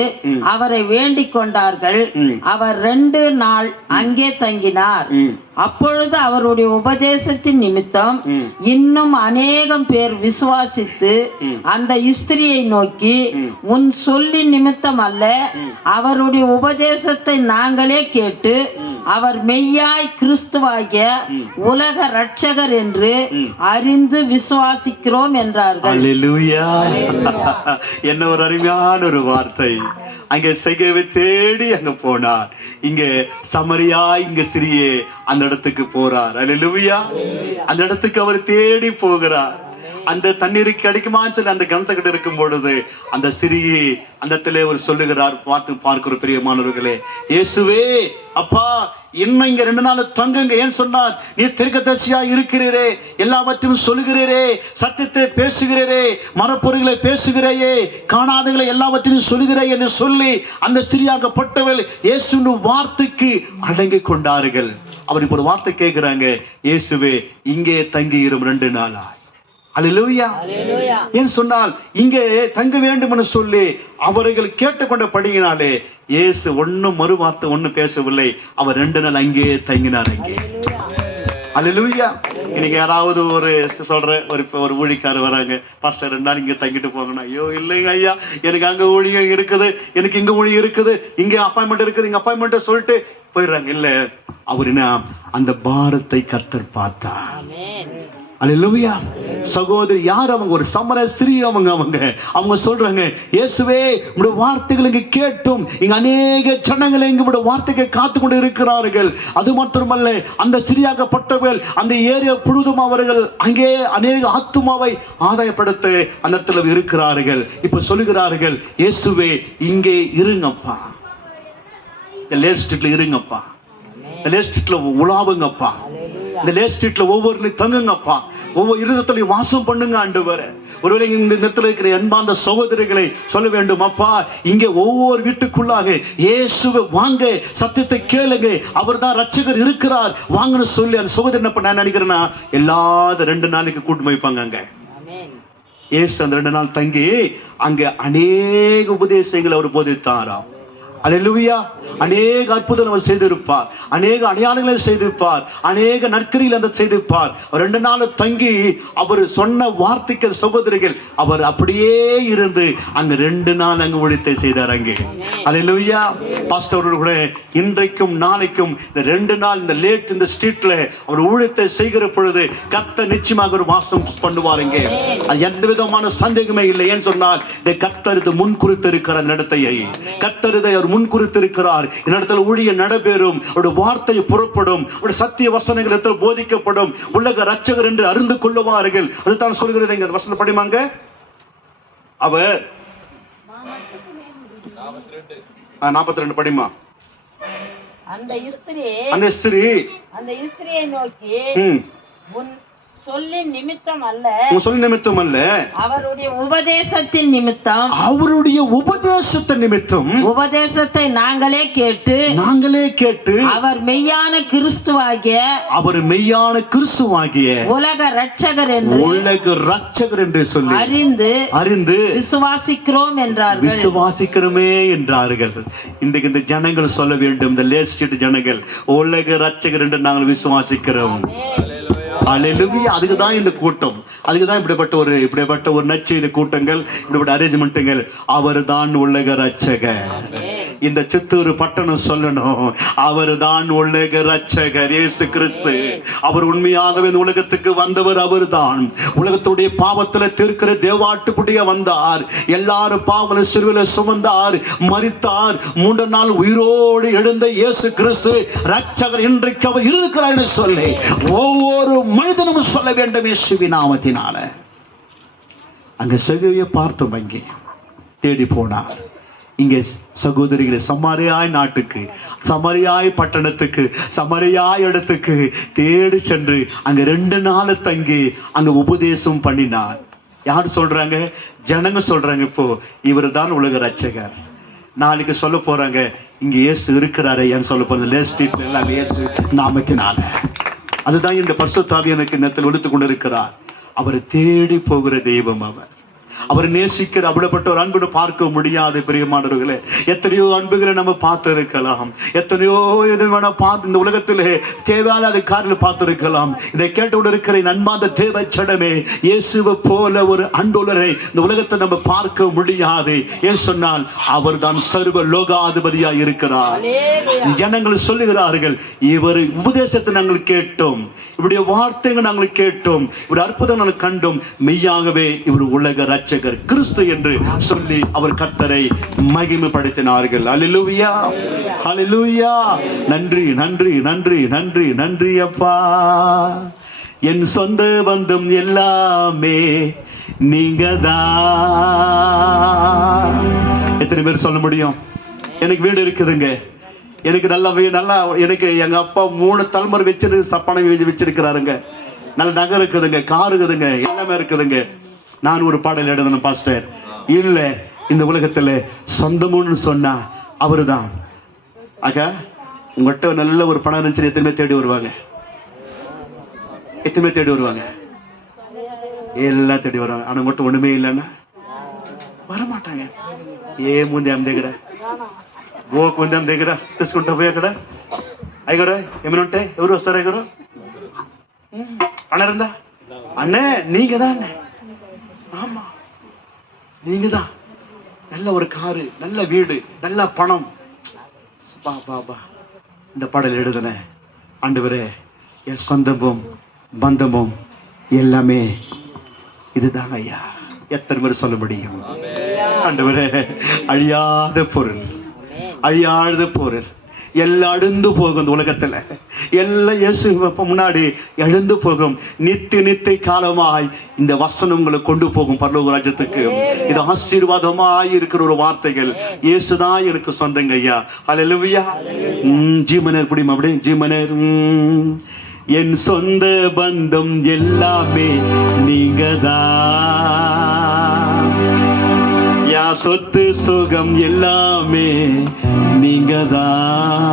அவரை வேண்டிக் கொண்டார்கள். அவர் 2 நாள் அங்கே தங்கினார். அப்பொழுது அவருடைய உபதேசத்தின் நிமித்தம் இன்னும் அநேகம் பேர் விசுவாசித்து அந்த ஸ்திரியை நோக்கி, உன் சொல்லி நிமித்தம் அல்ல, அவருடைய உபதேசத்தை நாங்களே கேட்டு அவர் மெய்யாய் கிறிஸ்துவாகிய உலக இரட்சகர் என்று அறிந்து விசுவாசிக்கிறோம் என்றார்கள். அல்லேலூயா. என்ன ஒரு அருமையான ஒரு வார்த்தை. அங்க செகவை தேடி அங்க போனார். இங்க சமரியா இங்க சிறியே அந்த இடத்துக்கு போறார். அல்லேலூயா. அந்த இடத்துக்கு அவர் தேடி போகிறார். அந்த தண்ணீருக்கு கிடைக்குமான்னு சொல்லி அந்த கிணத்துக்கிட்ட இருக்கும் பொழுது அந்த சிறியை அந்த இடத்துல அவர் சொல்லுகிறார். பார்க்கிற பிரியமானவர்களே, இயேசுவே அப்பா இன்னும் இங்க 2 நாள் தங்குங்க. ஏன் சொன்னார்? நீ தீர்க்கதரிசியா இருக்கிறீரே, எல்லாவற்றையும் சொல்லுகிறீரே, சத்தியத்தை பேசுகிறீரே, மரப்பொருள்களை பேசுகிறேயே, காணாதங்களை எல்லாவற்றையும் சொல்லுகிறே என்று சொல்லி அந்த ஸ்திரீயாகப்பட்டவள் இயேசுவின் வார்த்தைக்கு அடங்கி கொண்டார்கள். அவர் இப்ப ஒரு வார்த்தை கேட்கிறாங்க, இயேசுவே இங்கே தங்கி இரும் 2 நாளா. அல்லேலூயா. ஏன் சொன்னால் இங்கே தங்க வேண்டும் என்று சொல்லி அவர்கள் கேட்டுக்கொண்ட படியினாலே இயேசு ஒன்னும் மறுவார்த்தை ஒன்னும் பேசவில்லை. அவர் 2 நாள் அங்கே தங்கினார். அங்கே அல்லேலூயா. இன்னைக்கு யாராவது ஒரு சொல்ற ஒரு ஊழியக்காரர் வராங்க, பாஸ்டர் 2 நாள் இங்க தங்கிட்டு போகணும். ஐயோ இல்லைங்க ஐயா, எனக்கு அங்க ஊழியம் இருக்குது, எனக்கு இங்க ஊழியம் இருக்குது, இங்க அப்பாயின்மெண்ட் இருக்குது, இங்க அப்பாயின்மெண்ட் சொல்லிட்டு போயிடுறாங்க. இல்ல, அவர் என்ன அந்த பாரத்தை கர்த்தர் பார்த்தார். அல்லேலூயா. சகோதரி யார் அவங்க? ஒரு சமர ஸ்திரீ. அவங்க சொல்றாங்க, இயேசுவே உங்களுடைய வார்த்தைகள் இங்கு கேட்டும் இங்க அநேக ஜனங்களை உங்களுடைய வார்த்தையை காத்து கொண்டு இருக்கிறார்கள். அது மட்டுமல்ல, அந்த ஸ்திரீயாகப்பட்டவர்கள் அந்த ஏரியா முழுதும் அவர்கள் அங்கே அநேக ஆத்துமாவை ஆதாயப்படுத்த அந்த இடத்துல இருக்கிறார்கள். இப்ப சொல்லுகிறார்கள், இயேசுவே இங்கே இருங்கப்பா, இந்த லேஸ் ஸ்ட்ரீட்ல இருங்கப்பா, இந்த லேஸ் ஸ்ட்ரீட்ல உலாவுங்கப்பா, இந்த லேஸ் ஸ்ட்ரீட்ல ஒவ்வொரு தங்குங்கப்பா, ஒவ்வொரு இருதயத்திலையும் வாசம் பண்ணுங்க ஆண்டவரே. ஒருவேளை இந்த இடத்துல இருக்கிற அன்பார்ந்த சகோதரிகளை சொல்ல வேண்டும், அப்பா இங்கே ஒவ்வொரு வீட்டுக்குள்ளாக இயேசுவை வாங்க, சத்தியத்தை கேளுங்க, அவர் தான் ரட்சகர் இருக்கிறார் வாங்கன்னு சொல்லி அந்த சகோதரி என்ன பண்ண நினைக்கிறேன்னா எல்லாரும் 2 நாளைக்கு கூட்டு வைப்பாங்க. அங்க இயேசு அந்த 2 நாள் தங்கி அங்க அநேக உபதேசங்களை அவர் போதித்தாராம். அல்லேலூயா. அநேக அற்புதம் அவர் செய்திருப்பார், அநேக அடையாளங்களை செய்திருப்பார், அநேக நற்கரிகள் அந்த செய்திருப்பார். 2 நாள் தங்கி அவர் சொன்ன வார்த்தைக்கு சகோதரிகள் அவர் அப்படியே இருந்து அங்க 2 நாள் அங்கு ஊழியத்தை செய்தார். அங்கே அல்லேலூயா. பாஸ்டர் கூட இன்றைக்கும் நாளைக்கும் இந்த 2 நாள் இந்த லேட் இந்த ஸ்ட்ரீட்ல அவர் ஊழியத்தை செய்கிற பொழுது கர்த்தர் நிச்சயமாக ஒரு வாசம் பண்ணுவாருங்க. அது எந்த விதமான சந்தேகமே இல்லை. ஏன் சொன்னால் இந்த கர்த்தர் இது முன் குறித்திருக்கிற நடத்தையை கர்த்தர் இதை அவர் முன் குறித்திருக்கிறார். இடத்துல ஊழிய நடைபெறும், அவருடைய வார்த்தை புறப்படும், அவருடைய சத்திய வசனங்கள் இடத்துல போதிக்கப்படும், உலக ரட்சகர் என்று அறிந்து கொள்ளுவார்கள். அதுதான் சொல்கிறது. இங்க வசனம் படிமாங்க. அவர் 42 படிமா. அந்த ஸ்திரீயை நோக்கி சொல்லின் நிமித்தம் அல்ல, சொல்லி நிமித்தம் அல்ல, அவருடைய உபதேசத்தின் நிமித்தம், அவருடைய உபதேசத்தின் நிமித்தம், உபதேசத்தை நாங்களே கேட்டு அவர் மெய்யான கிறிஸ்துவாகிய உலக இரட்சகர் என்று சொல்லி அறிந்து விசுவாசிக்கிறோம் என்றார்கள். இன்றைக்கு இந்த ஜனங்கள் சொல்ல வேண்டும், இந்த லேட் ஸ்ட்ரீட் ஜனங்கள் உலக இரட்சகர் என்று நாங்கள் விசுவாசிக்கிறோம். அல்லேலூயா. அதுக்குதான் இந்த கூட்டம், அதுக்குதான் இப்படிப்பட்ட ஒரு நற்செய்தி கூட்டங்கள், இப்படிப்பட்ட அரேஞ்ச்மெண்ட்டுகள். அவர் தான் உலக இரட்சகர். இந்த சித்தூர் பட்டணம் சொல்லணும், அவர் தான் உலக இரட்சகர் இயேசு கிறிஸ்து. அவர் உண்மையாகவே இந்த உலகத்துக்கு வந்தவர். அவர் தான் உலகத்துடைய பாவத்துல தீர்க்கிற தேவாட்டுக்குட்டியா வந்தார். எல்லாரும் பாவங்களை சிறுவில சுமந்தார், மரித்தார், 3 நாள் உயிரோடு எழுந்த இயேசு கிறிஸ்து இரட்சகர். இன்றைக்கு அவர் இருக்கிறார் என்று சொல்லி ஒவ்வொரு மனிதனும் சொல்ல வேண்டும் இயேசுவின் நாமத்தினால. அங்க செகுவையை பார்த்தோம், அங்கே தேடி போனார். இங்கே சகோதரிகளை சமாரியாய் நாட்டுக்கு, சமாரியாய் பட்டணத்துக்கு, சமாரியாய் இடத்துக்கு தேடி சென்று அங்க 2 நாள் தங்கி அங்க உபதேசம் பண்ணினார். யார் சொல்றாங்க? ஜனங்க சொல்றாங்க, இப்போ இவர் தான் உலக இரட்சகர். நாளைக்கு சொல்ல போறாங்க, இங்க இயேசு இருக்கிறாரு ஏன்னு சொல்ல போறாங்க. லேஸ்ட் எல்லாம் இயேசு நாமத்தினால. அதுதான் இந்த பரிசுத்த ஆவியானவருக்கு நேரத்தில் ஒழித்துக் கொண்டிருக்கிறார். அவரை தேடி போகிற தெய்வம் அவர். அவர் நேசிக்கிற அப்படிப்பட்ட ஒரு அன்பு பார்க்க முடியாது பிரியமானவர்களே. எத்தனையோ அன்புகளை நம்ம பார்த்து இருக்கலாம், எத்தனையோ விதமான பார்த்து இந்த உலகத்திலே தேவையான காரில் பார்த்திருக்கலாம். இதை கேட்டோடு இருக்கிற அன்பார்ந்த தேவ ஜனமே, இயேசுவை போல ஒரு அன்புள்ளரை இந்த உலகத்தை நம்ம பார்க்க முடியாது. ஏன் சொன்னால் அவர் தான் சர்வ லோகாதிபதியா இருக்கிறார். ஜனங்கள் சொல்லுகிறார்கள், இவர் உபதேசத்தை நாங்கள் கேட்டோம், இவருடைய வார்த்தைகள் நாங்கள் கேட்டோம், இவர் அற்புதம் நாங்கள் கண்டோம், மெய்யாகவே இவர் உலக ரட்சகர் கிறிஸ்து என்று சொல்லி அவர் கர்த்தரை மகிமைப்படுத்தினார்கள். அல்லேலூயா, அல்லேலூயா. நன்றி நன்றி நன்றி நன்றி நன்றி அப்பா. என் சொந்த பந்தம் எல்லாமே நீங்கதான். எத்தனை பேர் சொல்ல முடியும்? எனக்கு வீடு இருக்குதுங்க, எனக்கு நல்லா எனக்கு எங்க அப்பா 3 தலைமுறை சப்பானை வச்சிருக்கிறாருங்க, நல்ல நகை இருக்குதுங்க, கார் இருக்குதுங்க, எல்லாமே இருக்குதுங்க. நான் ஒரு பாடல் எழுதணும் பாஸ்டர். இல்ல, இந்த உலகத்துல சொந்தமுன்னு சொன்னா அவரு தான். ஆக உங்கள்கிட்ட நல்ல ஒரு பணம் இருந்துச்சு, எத்தனை தேடி வருவாங்க, எத்தனை தேடி வருவாங்க, எல்லாம் தேடி வருவாங்க. ஆனா உங்கள்கிட்ட ஒண்ணுமே இல்லைன்னா வரமாட்டாங்க. ఏముంది ఆమె దగ్గర, ఓకు ఉంది ఆమె దగ్గర, తీసుకుంటా పోయి అక్కడ అయ్యగారు ఏమైనా ఉంటే ఎవరు వస్తారు? అయ్యగారు அண்ணா அண்ணே, நீங்க தான் அண்ணே. ஆமா, நீங்க தான். நல்ல ஒரு காரு, நல்ல வீடு, நல்ல பணம். பா பா பா இந்த பாடல் எழுதுன ஆண்டவரே, என் சொந்தமும் பந்தமும் எல்லாமே இதுதாங்க ஐயா. எத்தனை பேர் சொல்ல முடியும்? ஆண்டவரே, அழியாத பொருள், அழியாத பொருள் எல்லாம் அழிந்து போகும். இந்த உலகத்துல எல்லாம் இயேசு முன்னாடி எழுந்து போகும். நித்திய காலமாய் இந்த வசனங்களை கொண்டு போகும் பரலோக ராஜ்யத்துக்கு. இது ஆசீர்வாதமாய் இருக்கிற ஒரு வார்த்தைகள். இயேசுதான் எனக்கு சொந்தங்க ஐயா. அல்லேலூயா. ஜீமனர் புடிமா அப்படி ஜீமனர். என் சொந்த பந்தம் எல்லாமே நீங்கதான், யா சொத்து சுகம் எல்லாமே நீங்கதான்.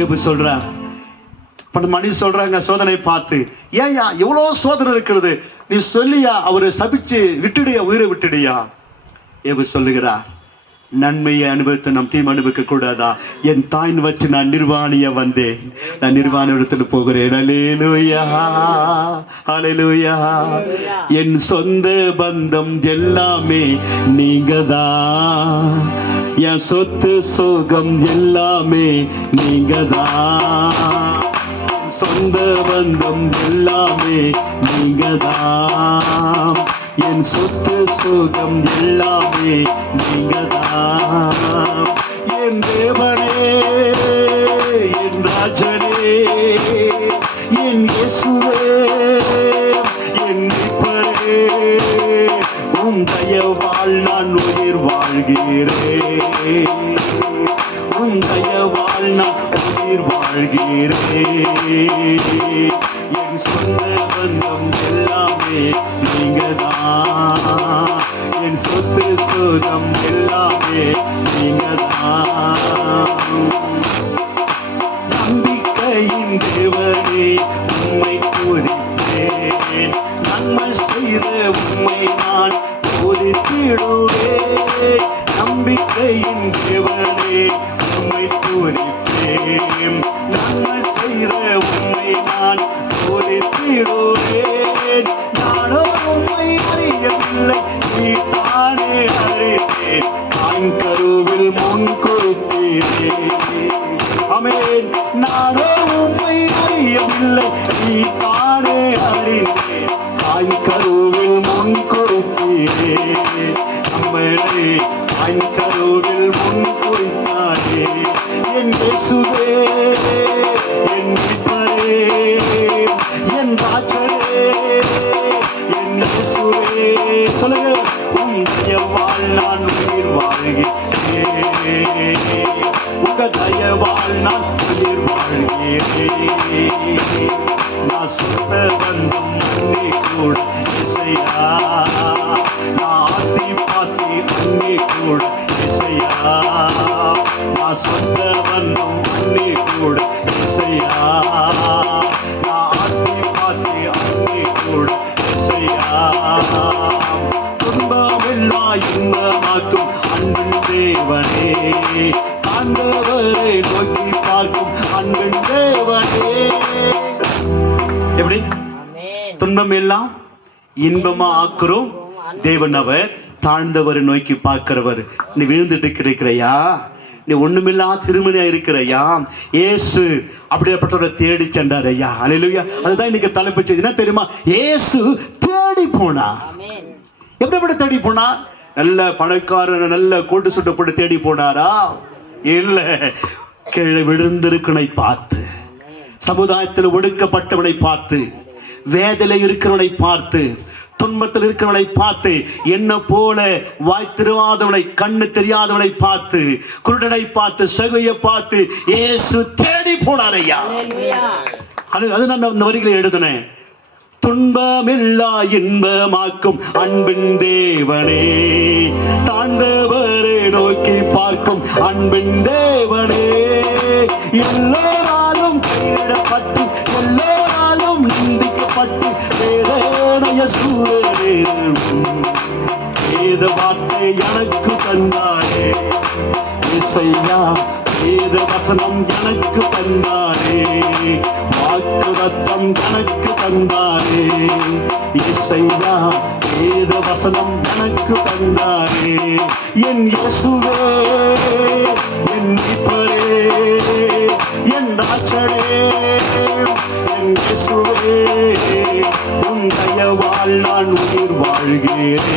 ஏபு சொல்றா, மணி சொல்றாங்க சோதனை பார்த்து, ஏயா எவ்வளவு சோதனை இருக்கிறது, நீ சொல்லியா அவரை சபிச்சு விட்டுடியா, உயிரை விட்டுடியா? ஏபு சொல்லுகிறா, நன்மையை அனுபவித்து நம் தீமை அனுபவிக்க கூடாதா? என் தாயின் வச்சு நான் நிர்வாணிய வந்தேன், நான் நிர்வாண இடத்துல போகிறேன். அல்லேலூயா, அல்லேலூயா. என் சொந்த பந்தம் எல்லாமே நீங்கதான், என் சொத்து சுகம் எல்லாமே நீங்கதான், சொந்த பந்தம் எல்லாமே நீங்கதான், என் சொத்து சுகம் எல்லாமே நீங்கதான். என் தேவனே, என் ராஜனே, என் இயேசுவே, என் மீட்பரே, உம் தயவால் நான் உயிர் வாழ்கிறேன், உம் தயவால் நான் உயிர் வாழ்கிறேன். என் சொந்த பந்தம் எல்லாமே நீங்கதான், என் சொத்து சுகம் எல்லாமே நீங்கதான். நம்பிக்கையின் தேவனே உம்மை துதிப்பேன், நன்மை செய்த உம்மை நான் துதித்திடுவேன். நம்பிக்கையின் தேவனே உம்மை துதிப்பேன், நன்மை செய்த உம்மை நான் துதித்திடுவேன். நானோ உம்மை அறியவில்லை, நீ தானே அறிந்தேன், தாயின் கருவில் முன் கொடுத்தீரே. ஆமென். நானோ உம்மை அறியவில்லை, நீ தானே அறிந்தேன், தாயின் கருவில் முன் கொடுத்தீரே. நம்மளே தாயின் கருவில் முன் கொடுத்தாரே. என் இயேசுவே, என் மீட்பரே, என் ராஜனே, என் இயேசுவே. சொல்லுங்க, உம் தயவால் நான் உயிர் வாழ்கிறேன், உங்க தயவால் நான் உயிர் வாழ்கிறேன். நான் சொந்த பந்தம் அன்னி கூட இசையா, நான் ஆஸ்தி பாஸ்தி அன்னி கூட இசையா, நான் சொந்த பந்தம் அன்னி கூட இசையா, நான் ஆஸ்தி பாஸ்தி அன்னி கூட இசையா. துன்பம் எல்லாம் இன்பமா ஆக்குறோம் தேவன் அவர், தாழ்ந்தவரை நோக்கி பார்க்கிறவர். நீ விழுந்துட்டு இருக்கிறையா, நீ ஒண்ணுமில்லா திருமணியா இருக்கிறையா, இயேசு அப்படிப்பட்டவரை தேடி சென்றார் ஐயா. அல்லேலூயா. அதுதான் இன்னைக்கு தலைப்பு செய்தி. என்ன தெரியுமா? இயேசு தேடி போனா. எப்படிப்பட்ட தேடி போனா? நல்ல பணக்காரன் நல்ல கோட்டு சுட்டு போட்டு தேடி போனாரா? இல்ல, கீழே விழுந்திருக்கனை பார்த்து, சமுதாயத்தில் ஒடுக்கப்பட்டவனை பார்த்து, வேதனை இருக்கிறவனை பார்த்து, துன்பத்தில் இருக்கிறவனை பார்த்து, என்ன போல வாய் திருவாதவனை, கண்ணு தெரியாதவனை பார்த்து, குருடனை பார்த்து, சகுயை பார்த்து இயேசு தேடி போனார் ஐயா. அது நான் அந்த வரிகளை எழுதினேன். துன்பமில்லா இன்பமாக்கும் அன்பின் தேவனே, தாண்டவரை நோக்கி பார்க்கும் அன்பின் தேவனே, எல்லோராலும் கைவிடப்பட்டு எல்லோராலும் நிந்திக்கப்பட்டு வேதனைய சூழலே வேத வார்த்தை எனக்கு தந்தாரே இசையா, வேத வசனம் எனக்கு தந்தாரே, வாக்கு ரத்தம் எனக்கு தந்தாரே இசையா, வேத வசனம் எனக்கு தந்தாரே. என் இயேசுவே, என் மீட்பரே, என் ராஜனே, என் இயேசுவே, உன் தயவால் நான் உயிர் வாழ்கிறேன்,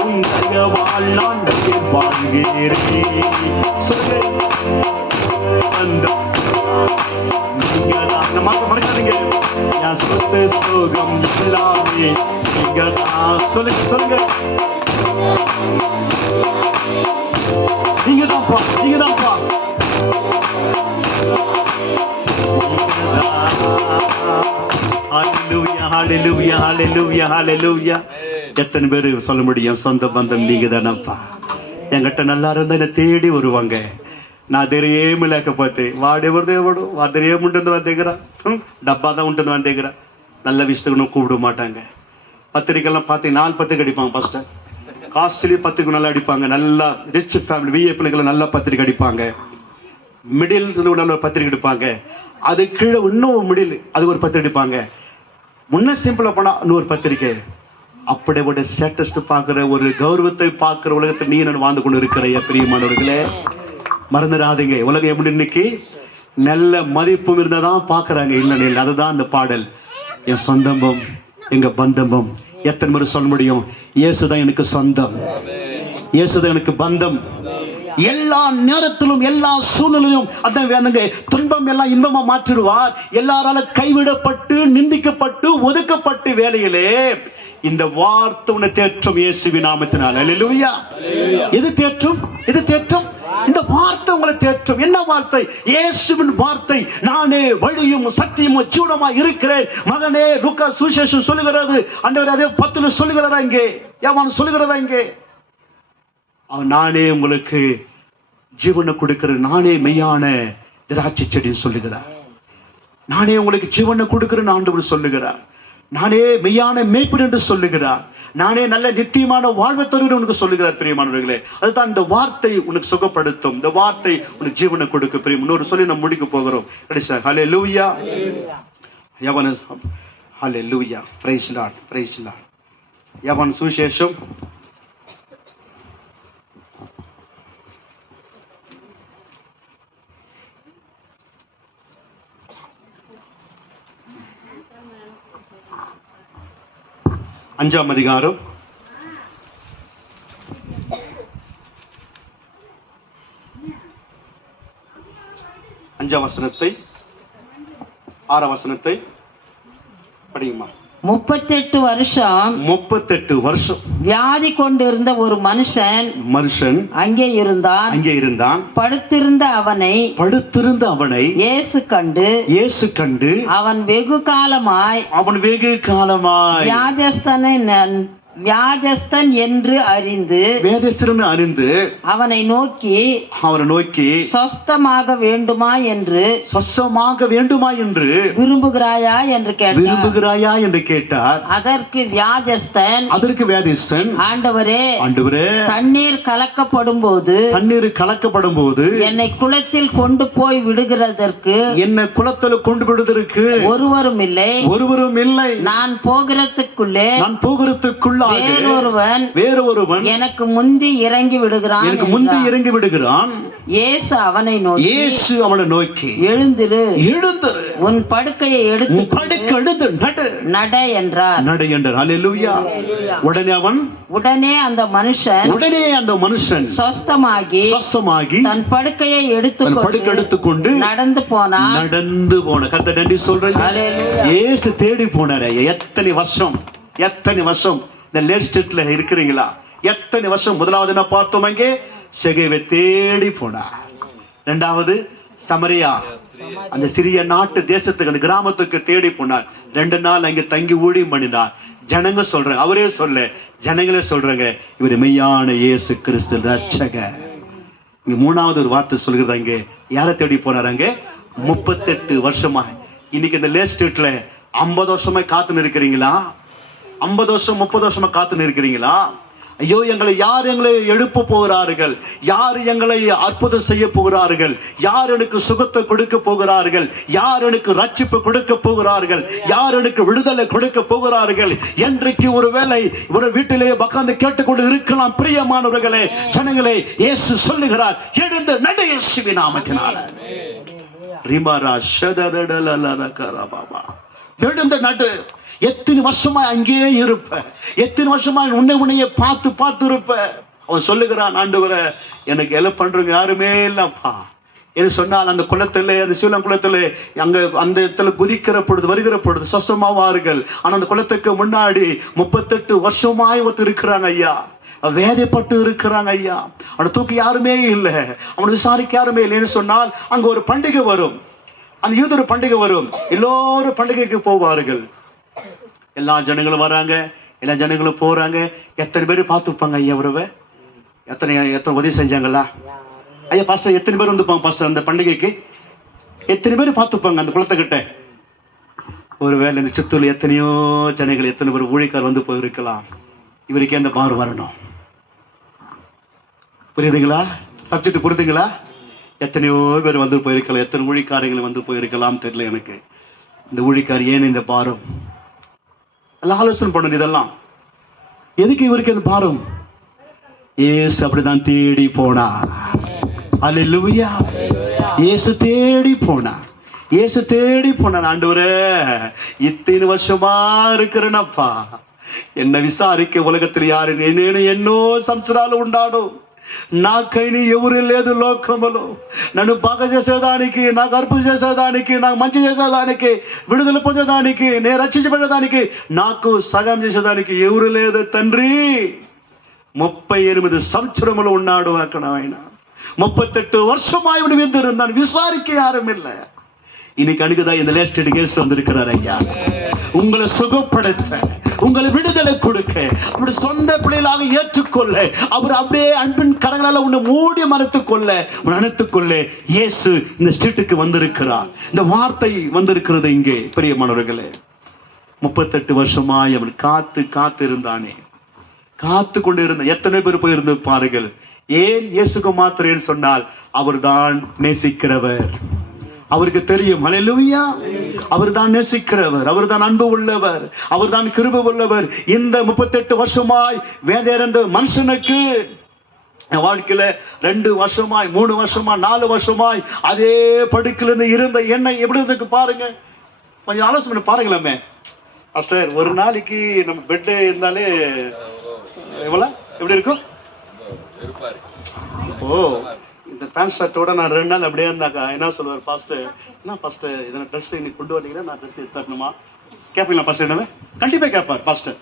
உன் தயவால் நான் உயிர் வாழ்கிறேன். சொல்லு அந்த மறக்காதீங்க, என் சொத்து சுகம் எல்லாமே நீங்கதான். சொல்லுங்க சொல்லுங்க, நீங்கதான்ப்பா, நீங்கதான்ப்பா. ஹல்லேலூயா, ஹல்லேலூயா, ஹல்லேலூயா, ஹல்லேலூயா. எத்தனை பேரு சொல்ல முடியும்? சொந்த பந்தம் நீங்க தானப்பா. என்கிட்ட நல்லா இருந்தா என்ன தேடி வருவாங்க. నాదేమీ లేకపోతే వాడెవరు దేవుడు వారి ఏముంటుందో వారి దగ్గర డబ్బా தான் ఉంటుంది వారి దగ్గర நல்ல விஷயத்துக்கு கூப்பிட மாட்டாங்க. பத்திரிக்கைலாம் பார்த்து 4 பத்திரிக்கை அடிப்பாங்க. ஃபர்ஸ்ட் காஸ்ட்லி பத்திரிக்கை நல்லா அடிப்பாங்க. நல்லா ரிச் ஃபேமிலி விஐபிகளை நல்லா பத்திரிக்கை அடிப்பாங்க. மிடில் நல்ல பத்திரிக்கை அடிப்பாங்க. அது கீழே இன்னும் மிடில் அது ஒரு பத்திரிக்கை அடிப்பாங்க. முன்ன சிம்பிளா போனா இன்னொரு பத்திரிக்கை. அப்படியே ஒரு ஸ்டேட்டஸ் பார்க்குற ஒரு கௌரவத்தை பார்க்குற உலகத்தில் நீ நான் வாழ்ந்து கொண்டு இருக்கிற பிரியமானவர்களே, மறந்துடாதீங்க. உலகம் எப்படி இன்னைக்கு நல்ல மதிப்பும் இருந்ததான் பார்க்குறாங்க. இல்லை இல்லை, அதுதான் அந்த பாடல். என் சொந்தமும் எங்க பந்தமும். எத்தனை முறை சொல்ல முடியும்? இயேசுதான் எனக்கு சொந்தம், இயேசுதான் எனக்கு பந்தம். எல்லா நேரத்திலும் எல்லா சூழ்நிலையிலும் அதான் வேணுங்க. துன்பம் எல்லாம் இன்பமா மாற்றிடுவார். எல்லாரால கைவிடப்பட்டு நிந்திக்கப்பட்டு ஒதுக்கப்பட்டு வேலையிலே இந்த வார்த்தை உன்னை தேற்றும் இயேசுவின் நாமத்தினால். அல்லேலூயா. எது தேற்றும்? எது தேற்றும்? இந்த வார்த்தை உங்களை தேற்றும். என்ன வார்த்தை? இயேசுவின் வார்த்தை. நானே வழியும் சத்தியமும் ஜீவனுமா இருக்கிறேன். மகனே, லூக்கா சுவிசேஷம் சொல்லுகிறது. ஆண்டவர் அதே 10 சொல்லுகிறதா இங்கே? யோவான் சொல்லுகிறதா இங்கே? நானே உங்களுக்கு ஜீவனை கொடுக்கிறேன், நானே மெய்யான திராட்சை செடின்னு சொல்லுகிறார். நானே உங்களுக்கு ஜீவனை கொடுக்கிறேன் ஆண்டவர் சொல்லுகிறார். நானே மெய்யான மேய்ப்பன் என்று சொல்லுகிறார். நானே நல்ல நித்தியமான வாழ்வை தருவேன் உனக்கு சொல்லுகிறார். பிரியமானவர்களே, அதுதான் இந்த வார்த்தை உனக்கு சுகப்படுத்தும். இந்த வார்த்தை உனக்கு ஜீவனை கொடுக்க. பிரியம் இன்னொரு சொல்லி நம்ம முடிக்க போகிறோம். ஹல்லேலூயா. யோவான் hallelujah. Praise Lord, praise Lord. யோவான் சுவிசேஷம் 5ஆம் அதிகாரம் 5ஆம் வசனத்தை 6ஆம் வசனத்தை படியுமா. 38 வருஷம் வியாதி கொண்டிருந்த ஒரு மனுஷன் அங்கே இருந்தான். படுத்திருந்த அவனை இயேசு கண்டு அவன் வெகு காலமாய் வியாதியஸ்தனை வியாஜஸ்தன் என்று அறிந்து வேதஸ்தரன் அறிந்து அவனை நோக்கி சொஸ்தமாக வேண்டுமா என்று விரும்புகிறாயா என்று கேட்டார். அதற்கு வியாஜஸ்தன் ஆண்டவரே தண்ணீர் கலக்கப்படும் போது என்னை குளத்தில் கொண்டு போய் விடுகிறதற்கு ஒருவரும் இல்லை. நான் போகிறதுக்குள்ளே வேறொருவன் எனக்கு முந்தி இறங்கி விடுகிறான். இயேசு அவனை நோக்கி எழுந்திரு, உன் படுக்கையை எடுத்து நட என்றார். உடனே அந்த மனுஷன் சொஸ்தமாகி தன் படுக்கையை எடுத்துக்கொண்டு நடந்து போனான். கர்த்தருக்கு நன்றி சொல்றேன். இயேசு தேடி போனாரு. எத்தனை வருஷம் இந்த லேட் ஸ்டேட்ல இருக்கிறீங்களா? எத்தனை வருஷம்? முதலாவது என்ன பார்த்தோம்? அங்கே செகேவை தேடி போனார். இரண்டாவது சமரியா, அந்த சிறிய நாட்டு தேசத்துக்கு, அந்த கிராமத்துக்கு தேடி போனார். 2 நாள் அங்கே தங்கி ஊழியம் பண்ணினார். ஜனங்க சொல்றாங்க, அவரே ஜனங்களே சொல்றாங்க, இவர் மெய்யான இயேசு கிறிஸ்து ரட்சகர். இங்க 3வது ஒரு வார்த்தை சொல்கிறாங்க. யாரை தேடி போனாராங்க? 38 வருஷமா. இன்னைக்கு இந்த லேட் ஸ்டேட்ல 50 வருஷமா காத்து இருக்கிறீங்களா? 50 வருஷம் 30 வருஷமா காத்து இருக்கிறீங்களா? ஐயோ, யார் எங்களை எழுப்ப போகிறார்கள்? யார் எங்களை அற்புதம் செய்ய போகிறார்கள்? யார் எனக்கு சுகத்தை கொடுக்க போகிறார்கள்? யார் எனக்கு ரட்சிப்பு கொடுக்க போகிறார்கள்? யார் எனக்கு விடுதலை கொடுக்க போகிறார்கள்? என்றைக்கு ஒருவேளை ஒரு வீட்டிலே உட்கார்ந்து கேட்டுக்கொண்டு இருக்கலாம். பிரியமானவர்களே, ஜனங்களே, இயேசு சொல்லுகிறார், எழுந்து நடு இயேசுவின் நாமத்தினால. எழுந்து நடு. எத்தனை வருஷமா அங்கேயே இருப்ப? எத்தனை வருஷமா உன்னையே பார்த்து இருப்ப? அவன் சொல்லுகிறான், ஆண்டவரே, எனக்கு ஹெல்ப் பண்றவங்க யாருமே இல்லப்பா என்று சொன்னால், அந்த குளத்திலே, அந்த சீலம் குளத்திலே அங்க அந்த இடத்துல குதிக்கிற பொழுது, வருகிற பொழுது சொசமாவார்கள். ஆனா அந்த குளத்துக்கு முன்னாடி 38 வருஷமாய் இருக்கிறாங்க ஐயா. வேதைப்பட்டு இருக்கிறாங்க ஐயா. அவனை தூக்கி யாருமே இல்லை, அவனை விசாரிக்க யாருமே இல்லைன்னு சொன்னால், அங்க ஒரு பண்டிகை வரும். அந்த யூதர் பண்டிகை வரும். எல்லோரும் பண்டிகைக்கு போவார்கள். எல்லா ஜனங்களும் வராங்க, எல்லா ஜனங்களும் போறாங்க. எத்தனை பேர் பார்த்துப்பாங்க ஐயா உறவை? எத்தனை உதவி செஞ்சாங்களா ஐயா? பாஸ்டர், எத்தனை பேர் வந்துப்பாங்க பாஸ்டர் அந்த பண்டிகைக்கு? எத்தனை பேர் பார்த்துப்பாங்க அந்த குளத்துக்கிட்ட? ஒருவேளை இந்த சித்தூர்ல எத்தனையோ ஜனங்கள், எத்தனை பேர் ஊழியக்கார் வந்து போயிருக்கலாம். இவருக்கே அந்த பார் வரணும். புரியுதுங்களா? சப்ஜெக்ட் புரியுதுங்களா? எத்தனையோ பேர் வந்து போயிருக்கலாம், எத்தனை ஊழியக்காரங்களை வந்து போயிருக்கலாம் தெரியல எனக்கு. இந்த ஊழியக்கார் ஏன் இந்த பாரம்? எல்லாம் ஆலோசனை பண்ணணும். இதெல்லாம் எதுக்கு இவருக்கு இந்த பாரம்? இயேசு அப்படிதான் தேடி போனா. அல்லேலூயா. இயேசு தேடி போனா. இயேசு தேடி போனார். ஆண்டவரே, இத்தனை வருஷமா இருக்கிறேனப்பா, என்ன విసారిக்க ఉలగత్తులు యారు? నేను ఎన్నో సంవత్సరాలు ఉన్నాను. నాకైనా ఎవరు లేదు లోకములో నన్ను బాగా చేసేదానికి, నాకు అర్పు చేసేదానికి, నాకు మంచి చేసేదానికి, విడుదల పొందేదానికి, నేను రక్షించబడేదానికి, నాకు సగం చేసేదానికి ఎవరు లేదు తండ్రి. 38 సంవత్సరములు ఉన్నాడు అక్కడ ఆయన. 38 வருஷமாய் விந்திருந்தான். விசாரிக்க யாரும் இல்லை. இன்னைக்கு அணுகுதான் இந்த லேஸ்ட் கேஸ் வந்திருக்கிறார் ஐயா. உங்களை சுகப்படுத்த, உங்களை விடுதலை கொடுக்க, அப்படி சொந்த பிள்ளைகளாக ஏற்றுக்கொள்ள, அவர் அப்படியே அன்பின் கரங்களால் உன்னை மூடி மறைத்துக்கொள்ள இயேசு இந்த ஸ்ட்ரீட்டுக்கு வந்திருக்கிறார். இந்த வார்த்தை வந்திருக்கிறது இங்கே. பிரியமானவர்களே, 38 வருஷமாய் அவன் காத்து இருந்தானே, காத்து கொண்டு இருந்த எத்தனை பேர் போயிருந்து பாருங்கள். ஏன் இயேசுக்கு மாத்திரம் சொன்னால், அவர் தான் நேசிக்கிறவர். அவருக்கு தெரியும். ஹல்லேலூயா. அவர் தான் நேசிக்கிறவர், அவர் தான் அன்பு உள்ளவர், அவர் தான் கிருபை உள்ளவர். இந்த 38 வருஷமாய் வேதேறந்த மனுஷனுக்கு வாழ்க்கையில 2 வருஷமாய் 3 வருஷமா 4 வருஷமாய் அதே படுக்கையிலிருந்து இருந்த எண்ணெய் எப்படி இருக்கு பாருங்க. கொஞ்சம் ஆலோசனை பாருங்களாமே. பாஸ்டர், ஒரு நாளைக்கு நம்ம பெட் இருந்தாலே எப்படி இருக்கும்? ஓ, இந்த பேண்ட் ஷர்ட்டோட நான் 2 நாள் அப்படியே இருந்தாக்கா என்ன சொல்லுவார்? பாஸ்டர், என்ன பாஸ்டர், இதனை ட்ரெஸ் இன்னைக்கு கொண்டு வரீங்கன்னா நான் ட்ரெஸ் எடுத்துக்கணுமா கேட்பீங்களா பாஸ்டர்? என்ன கண்டிப்பா கேட்பார் பாஸ்டர்.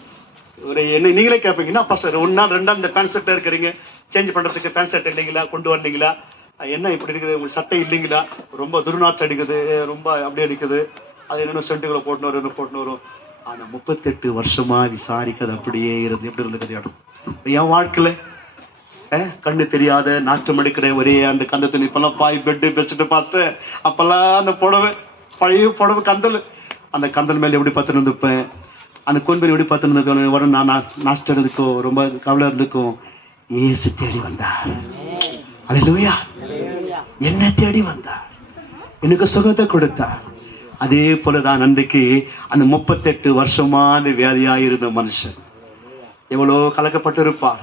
ஒரு என்ன நீங்களே கேட்பீங்கன்னா, பாஸ்டர் 1 நாள் 2 நாள் இந்த பேண்ட் ஷர்ட்ல இருக்கிறீங்க, சேஞ்ச் பண்றதுக்கு பேண்ட் ஷர்ட் இல்லைங்களா, கொண்டு வரலீங்களா? என்ன இப்படி இருக்குது, உங்களுக்கு சட்டை இல்லைங்களா, ரொம்ப துர்நாற்றம் அடிக்குது, ரொம்ப அப்படியே அடிக்குது, அது என்னென்ன சென்ட்டுகளை போட்டுன்னு வரும். ஆனா 38 வருஷமா விசாரிக்கிறது அப்படியே இருந்து எப்படி இருந்து கதையாடும். என் வாழ்க்கையில கண்ணு தெரியாத நாற்றம் எடுக்கிற ஒரே அந்த கந்தத்துல இப்பெல்லாம் பாய் பெட்டு பெட்ஷீட் பாஸ்ட் அப்பெல்லாம் அந்த புடவை பழைய புடவை கந்தல் அந்த கந்தல் மேல எப்படி பார்த்துட்டு இருந்துப்பேன். அந்த கோன்பேரி எப்படி பார்த்துட்டு இருந்திருக்கேன். வரும் நான் நாஸ்ட் இருந்துக்கும் ரொம்ப கவலை இருந்துக்கும். ஏசு தேடி வந்தார். அல்லேலூயா. என்ன தேடி வந்தார், எனக்கு சுகத்தை கொடுத்தார். அதே போலதான் அன்றைக்கு அந்த 38 வருஷமா அந்த வியாதியாயிருந்த மனுஷன் எவ்வளோ கலக்கப்பட்டு இருப்பார்.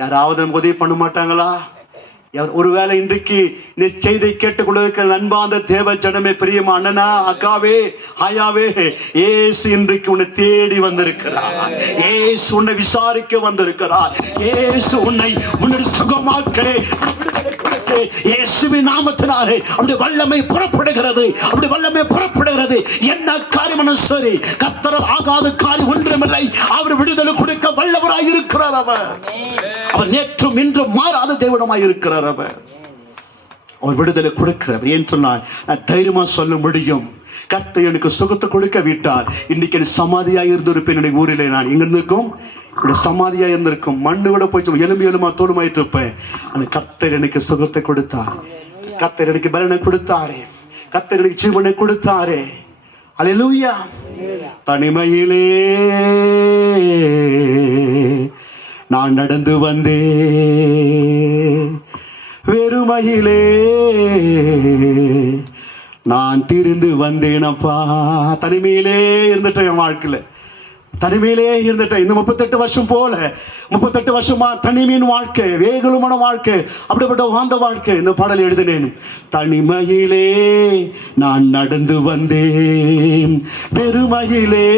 யாராவது நமக்கு உதவி பண்ண மாட்டாங்களா? ஒருவேளை இன்றைக்கு நீ செய்தை கேட்டுக்கொண்டிருக்கிற நண்பாந்த தேவ ஜனமே, பிரியமா அண்ணனா, அக்காவே, ஆயாவே, ஏசு இன்றைக்கு உன்னை தேடி வந்திருக்கிறார். ஏசு உன்னை விசாரிக்க வந்திருக்கிறார். ஏசு உன்னை முன்னாடி சுகமாக்க இயேசுவின் நாமத்தினாலே அவருடைய வல்லமை புறப்படுகிறது. அவருடைய வல்லமை புறப்படுகிறது. என்ன காரியம் சரி, கர்த்தர் ஆகாத காரியம் ஒன்றுமில்லை. அவர் விடுதலை கொடுக்க வல்லவராய் இருக்கிறார். அவர் நேற்றும் இன்றும் மாறாத தேவனமாய் இருக்கிறார். அவர் விடுதலை கொடுக்கிறார். ஏன் சொன்னார், நான் தைரியமா சொல்ல முடியும், கர்த்தர் எனக்கு சுகத்தை கொடுக்க விட்டார். இன்னைக்கு எனக்கு சமாதியாக இருந்திருப்பேன். என்னுடைய ஊரில் நான் எங்க இருந்திருக்கும், என்னுடைய சமாதியா இருந்திருக்கும். மண்ணு கூட போய் எலும்பு தோலுமாயிட்டு இருப்பேன். அந்த கர்த்தர் எனக்கு சுகத்தை கொடுத்தார். கர்த்தர் எனக்கு பலனை கொடுத்தாரே. கர்த்தர் எனக்கு ஜீவனை கொடுத்தாரே. அல்லேலூயா. தனிமையிலே நான் நடந்து வந்தேன், வெறுமையிலே நான் திரிந்து வந்தேனப்பா. தனிமையிலே இருந்துட்டேன். என் வாழ்க்கையில தனிமையிலே இருந்துட்டேன். இந்த 38 வருஷம் போல 38 வருஷமா தனிமையின் வாழ்க்கை, வேகலுமான வாழ்க்கை, அப்படிப்பட்ட வாழ்ந்த வாழ்க்கை. இந்த பாடல் எழுதினேன். தனிமையிலே நான் நடந்து வந்தேன், பெருமையிலே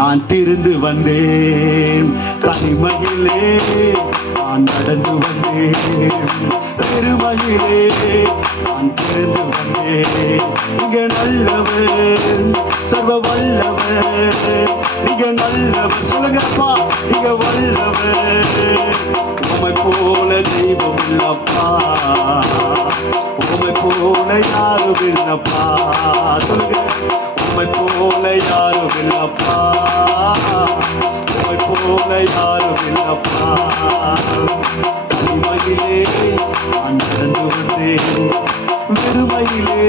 நான் திரிந்து வந்தேன். தனிமையிலே நான் நடந்து வந்தேன், பெருமையிலே நான் திரிந்து வந்தேன். இங்க நல்லவர், சர்வ வல்லவர், நீங்க நல்லவர். சொல்லுங்கப்பா, நீங்க வல்லவர். உம்மை போல தெய்வம் இல்லப்பா, உம்மை போல யாரும் இல்லப்பா. சொல்லுங்க, உம்மை போல யாரும் இல்லப்பா, உம்மை போல யாரும் இல்லப்பா. தனிமையிலே நான் நடந்து வந்தேன், வெறுமையிலே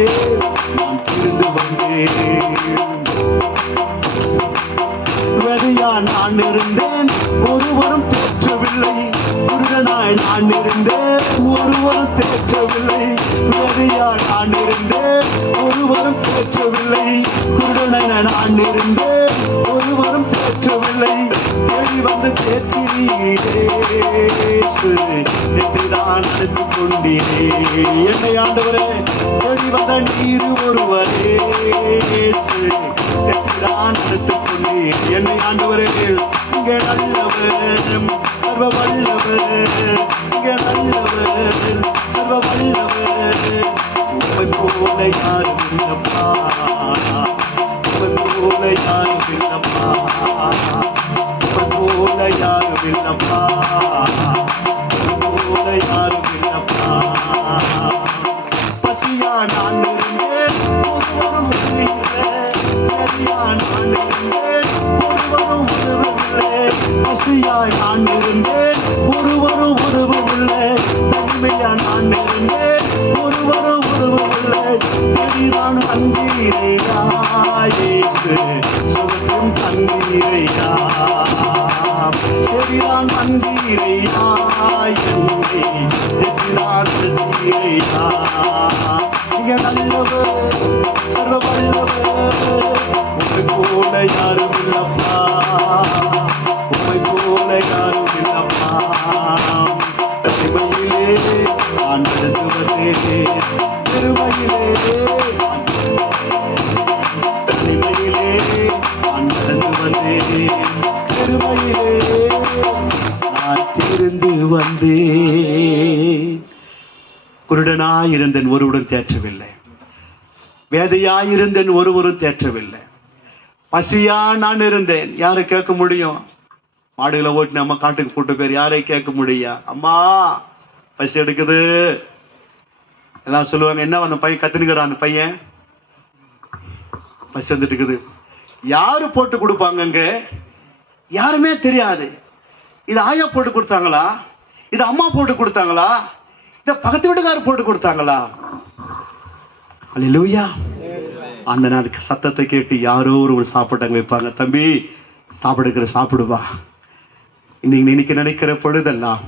நான் திரிந்து வந்தேன். நான் இருந்தேன், ஒருவரும் தேற்றவில்லை. குருடனாய் நான் இருந்தேன், ஒருவரும் தேற்றவில்லை. நான் இருந்தேன், ஒருவரும் தேற்றவில்லை. குருடனாய் நான் இருந்தேன், ஒருவரும் தேற்றவில்லை. தேடி வந்து தேற்றிதான் நடத்தி கொண்டீரே. என்னை ஆண்டவரே, தேடி வந்த நீர் ஒருவரே, தேற்றிதான் நடத்தி கொண்டீர். என்னை ஆண்டவரே, இங்க நல்லவர், சர்வ வல்லவர், இங்க நல்லவர், சர்வ வல்லவர். உம்மை போல யாரும் இல்லப்பா, உம்மை போல யாரும் இல்லப்பா, உம்மை போல யாரும் இல்லப்பா, உம்மை போல யாரும் இல்லப்பா. பசியா நான் இருந்தேன், ஒருவரும் இல்லை. நதியா நான் இருந்தேன், ஒருவரும் உதவவில்லை. பசியாய் நான் இருந்தேன், ஒருவரும் உதவவில்லை. தனிமையா நான் இருந்தேன், ஒருவரும் உதவவில்லை. எதிரான தந்தீரையா இயேசு, சுகத்தின் தந்தீரையா. எதிரான தந்தீரையா என்னை, எதிரான தந்தீரையா. நீங்க நல்லவர், சர்வ வல்லவர். உம்மை போல யாரும் இல்லப்பா, உம்மை போல யாரும் இல்லப்பா. தனிமையிலே நான் நடந்து வந்தேன், பெருமையிலே தனிமையிலே நான் நடந்து வந்தேன், பெருமையிலே நான் திருந்து வந்தேன். குருடனாயிருந்தேன், ஒருவரும் தேற்றவில்லை. வேதையாயிருந்தேன், ஒருவரும் தேற்றவில்லை. பசியா நான் இருந்தேன், யாரை கேட்க முடியும்? மாடுகளை ஓட்டி நம்ம காட்டுக்கு போட்டு பேர் யாரை கேட்க முடியா? அம்மா பசி எடுக்குது எல்லாம் சொல்லுவாங்க. என்ன அந்த பையன் கத்துனுக்கிறான், அந்த பையன் பசி வந்துட்டு இருக்குது. யாரு போட்டு கொடுப்பாங்கங்க? யாருமே தெரியாது. இது ஆயா போட்டு கொடுத்தாங்களா, இது அம்மா போட்டு கொடுத்தாங்களா, இத பக்கத்து வீட்டுக்காரர் போட்டு கொடுத்தாங்களா? அல்லேலூயா. அந்த நாளுக்கு சத்தத்தை கேட்டு யாரோ ஒரு சாப்பிட்டாங்க வைப்பாங்க. தம்பி சாப்பிடுகிற சாப்பிடுவா. இன்னைக்கு நினைக்கிற பொழுதெல்லாம்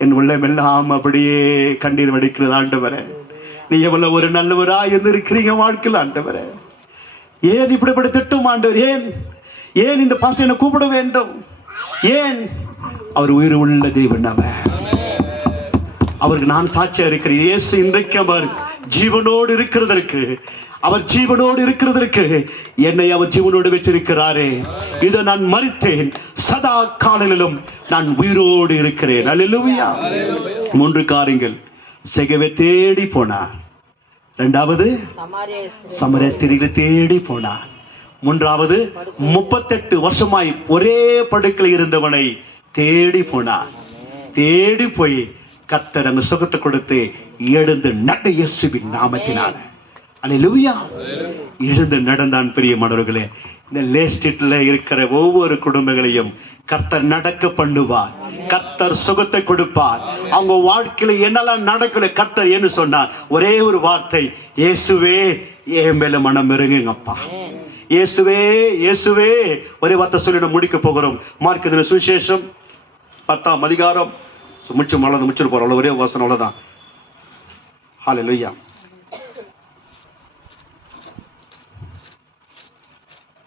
என் உள்ளமெல்லாம் அப்படியே கண்ணீர் வடிக்கிறது. ஆண்டவரே, நீ எவ்வளவு ஒரு நல்லவரா இருந்திருக்கிறீங்க வாழ்க்கையில். ஆண்டவரே, ஏன் இப்படிப்பட்ட திட்டம் ஆண்டவர்? ஏன் இந்த பாஸ்டர் என்னை கூப்பிட வேண்டும்? ஏன்? அவர் உயிர் உள்ள தேவன். அவருக்கு நான் சாட்சியா இருக்கிறேன். இயேசு இன்றைக்கு அவர் ஜீவனோடு இருக்கிறதற்கு என்னை அவர் ஜீவனோடு வச்சிருக்கிறாரே. இதை நான் மரித்தேன், சதா காலையிலும் நான் உயிரோடு இருக்கிறேன். அல்லேலூயா. 3 காரியங்கள் செய்யவே தேடி போனார். 2வது சமாரிய ஸ்திரீகளை தேடி போனார். 3வது 38 வருஷமாய் ஒரே படுக்கையில் இருந்தவனை தேடி போனார். தேடி போய் கர்த்தர் அங்கு சுகத்தை கொடுத்து எழுந்து நட இயேசுவின் நாமத்தினால. அல்லேலூயா. எழுந்து நடந்தான். பிரியமானவர்களே, இந்த லேஸ்ட்ல இருக்கிற ஒவ்வொரு குடும்பங்களையும் கர்த்தர் நடக்க பண்ணுவார். கர்த்தர் சுகத்தை கொடுப்பார். அவங்க வாழ்க்கையில என்னெல்லாம் நடக்கல கர்த்தர் என்ன சொன்னார்? ஒரே ஒரு வார்த்தை, இயேசுவே என் மேல மனம் இறங்குங்கப்பா. இயேசுவே இயேசுவே. ஒரே வார்த்தை சொல்லி நம்ம முடிக்க போகிறோம். மார்க் எழுதின சுவிசேஷம் 10ஆம் அதிகாரம் முடிச்சு போறோம். ஒரே வசனம், அவ்வளவுதான். ஹல்லேலூயா.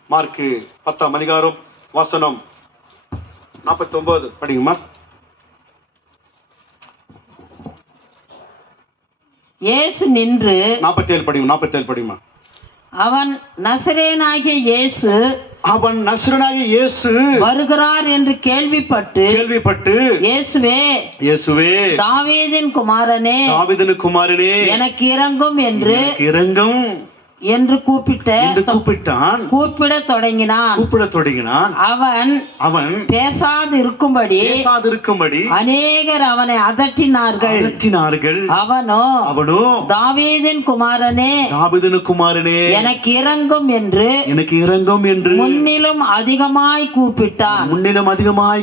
மார்க் 10ஆம் அதிகாரம் வசனம் 49 படிங்கம்மா. இயேசு நின்று 47 படிங்கம்மா. அவன் நசரேயனாகிய இயேசு வருகிறார் என்று கேள்விப்பட்டு இயேசுவே தாவீதின் குமாரனே எனக்கு இறங்கும் என்று கூப்பிடத் தொடங்கினான். அவன் பேசாது இருக்கும்படி அநேகர் அவனை அதட்டினார்கள். அவனோ தாவீதின் குமாரனே எனக்கு இறங்கும் என்று முன்னிலும் அதிகமாய்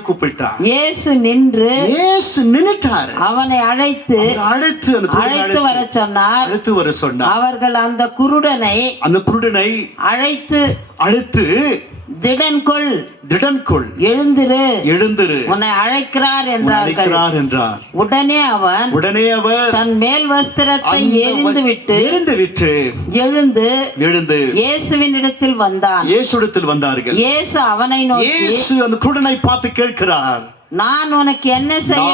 கூப்பிட்டான். இயேசு நின்று அவனை அழைத்து வரச் சொன்னார். அவர்கள் அந்த குருடனை அழைத்து திடன்கொள் எழுந்திரு உன்னை அழைக்கிறார் என்றார். உடனே அவன் தன் மேல் வஸ்திரத்தை எறிந்துவிட்டு எழுந்து இயேசுவின் இடத்தில் வந்தார்கள். இயேசு அவனை நோக்கி அந்த குருடனை பார்த்து கேட்கிறார், நான் உனக்கு என்ன செய்ய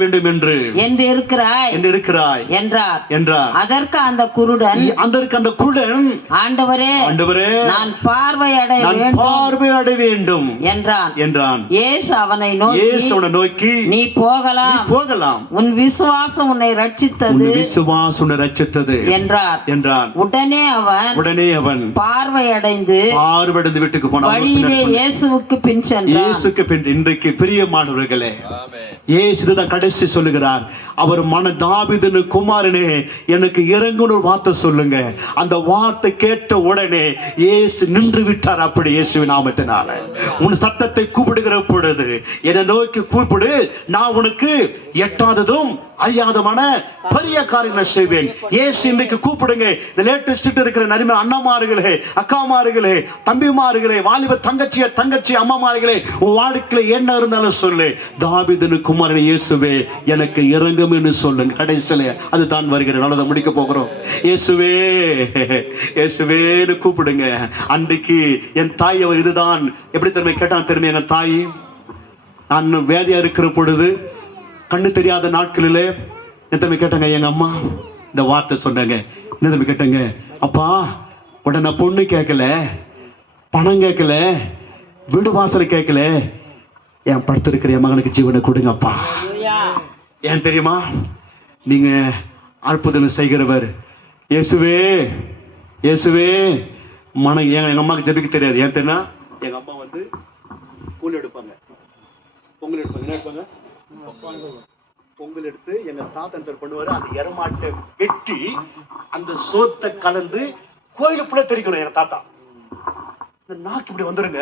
வேண்டும் என்று இருக்கிறாய் என்றார். அதற்கு அந்த குருடன் ஆண்டவரே நான் பார்வையடைய வேண்டும் என்றான். இயேசு அவனை நோக்கி நீ போகலாம், உன் விசுவாசம் உன்னை ரட்சித்தது என்றார். உடனே அவன் பார்வையடைந்து வீட்டுக்கு போனான். வழியிலே இயேசுவுக்கு பின் சென்றான். இன்றைக்கு பிரியமானவர்களே, இயேசுதான் கடைசி சொல்லுகிறார், அவர் தாவீதின் குமாரனே எனக்கு இறங்குன்னு ஒரு வார்த்தை சொல்லுங்க. அந்த வார்த்தை கேட்ட உடனே இயேசு நின்று விட்டார். அப்படி இயேசுவின் நாமத்தினால உன் சத்தத்தை கூப்பிடுகிற பொழுது என்னை நோக்கி கூப்பிடு, நான் உனக்கு எட்டாததும் அறியாதமான பெரிய காரியங்களை செய்வேன். இயேசு இன்றைக்கு கூப்பிடுங்க. இந்த லேட்டஸ்ட் இருக்கிற நரிமை அண்ணாமார்களே, அக்காமார்களே, தம்பிமார்களே, வாலிப தங்கச்சி அம்மாமார்களே, உன் வாழ்க்கையில என்ன இருந்தாலும் சொல்லு, தாவீதின் குமாரன் இயேசுவே எனக்கு இறங்கும் என்று சொல்லுங்க. கடைசியில அதுதான் வருகிற நல்லதை முடிக்க போகிறோம். இயேசுவேன்னு கூப்பிடுங்க. அன்றைக்கு என் தாய் அவர் இதுதான் எப்படி கேட்டான் தெரியுமா? என் தாய் நான் வேதியா இருக்கிற பொழுது கண்ணு தெரியாத நாட்களிலே என்ன தம்பி கேட்டாங்க, எங்க அம்மா இந்த வார்த்தை சொன்னாங்க. என்ன தம்பி கேட்டாங்க, அப்பா உடனே பொண்ணு கேட்கல, பணம் கேட்கல, வீடு வாசல் கேட்கல, என் படுத்திருக்கிற என் மகனுக்கு ஜீவனை கொடுங்கப்பா. ஏன் தெரியுமா? நீங்க அற்புதம் செய்கிறவர். இயேசுவே மனம். எங்க அம்மாவுக்கு ஜெபிக்க தெரியாது. ஏன் தெரியுமா? எங்க அம்மா கூல் எடுப்பாங்க, பொங்கல் எடுப்பாங்க. என்ன எடுப்பாங்க? பொங்கல் எடுத்து எங்க தாத்தன் பண்ணுவாரு. அந்த எரமாட்டை வெட்டி அந்த சோத்தை கலந்து கோயிலுக்குள்ள தெரிக்கணும். எங்க தாத்தா இந்த நாக்கு இப்படி வந்துருங்க,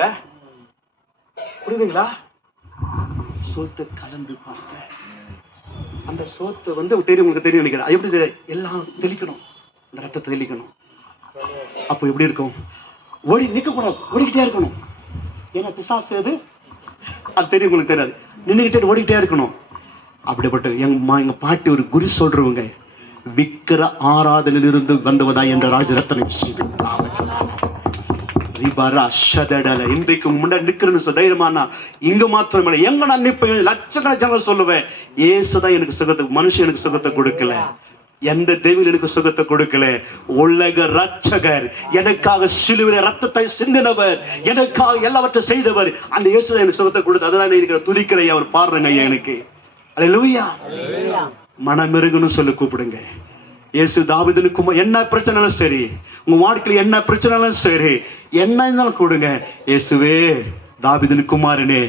புரியுதுங்களா? சோத்தை கலந்து பாஸ்டர், அந்த சோத்தை தெரியும், உங்களுக்கு தெரியும் நினைக்கிறேன். எப்படி எல்லாம் தெளிக்கணும், அந்த ரத்தத்தை தெளிக்கணும். அப்போ எப்படி இருக்கும்? ஓடி நிக்க கூடாது, ஓடிக்கிட்டே இருக்கணும். ஏன்னா பிசாசு அது தெரியும், உங்களுக்கு தெரியாது. நின்றுகிட்டே ஓடிக்கிட்டே இருக்கணும். அப்படிப்பட்ட எங்க பாட்டி ஒரு குறி சொல்றவங்க, விக்கிர ஆராதனையிலிருந்து வந்தவதா என்ற ராஜரத்னம் இன்றைக்கு முன்னாடி நிக்கிறேன்னு தைரியமானா இங்க மாத்திரம் இல்லை, எங்க நான் நிற்பேன், லட்சக்கணக்கான சொல்லுவேன். ஏசுதான் எனக்கு சுகத்தை, மனுஷன் எனக்கு சுகத்தை கொடுக்கல, எந்த தெய்வம் எனக்கு சுகத்தை கொடுக்கல. உலக ரட்சகர், எனக்காக சிலுவையிலே ரத்தத்தை சிந்தினவர், எனக்காக எல்லாவற்றையும் செய்தவர், அந்த இயேசுதான் எனக்கு சுகத்தை கொடுத்து. அதனால எனக்கு துதிக்கிற அவர் பாடுறேங்க ஐயா எனக்கு. அல்லேலூயா. மனமிருகுன்னு சொல்லி கூப்பிடுங்க. இயேசு தாவீதுக்கு என்ன பிரச்சனையும் சரி, உங்க வாழ்க்கையில என்ன பிரச்சனையும் சரி, என்ன இருந்தாலும் கூடுங்க. இயேசுவே, தாவீதின் குமாரனே,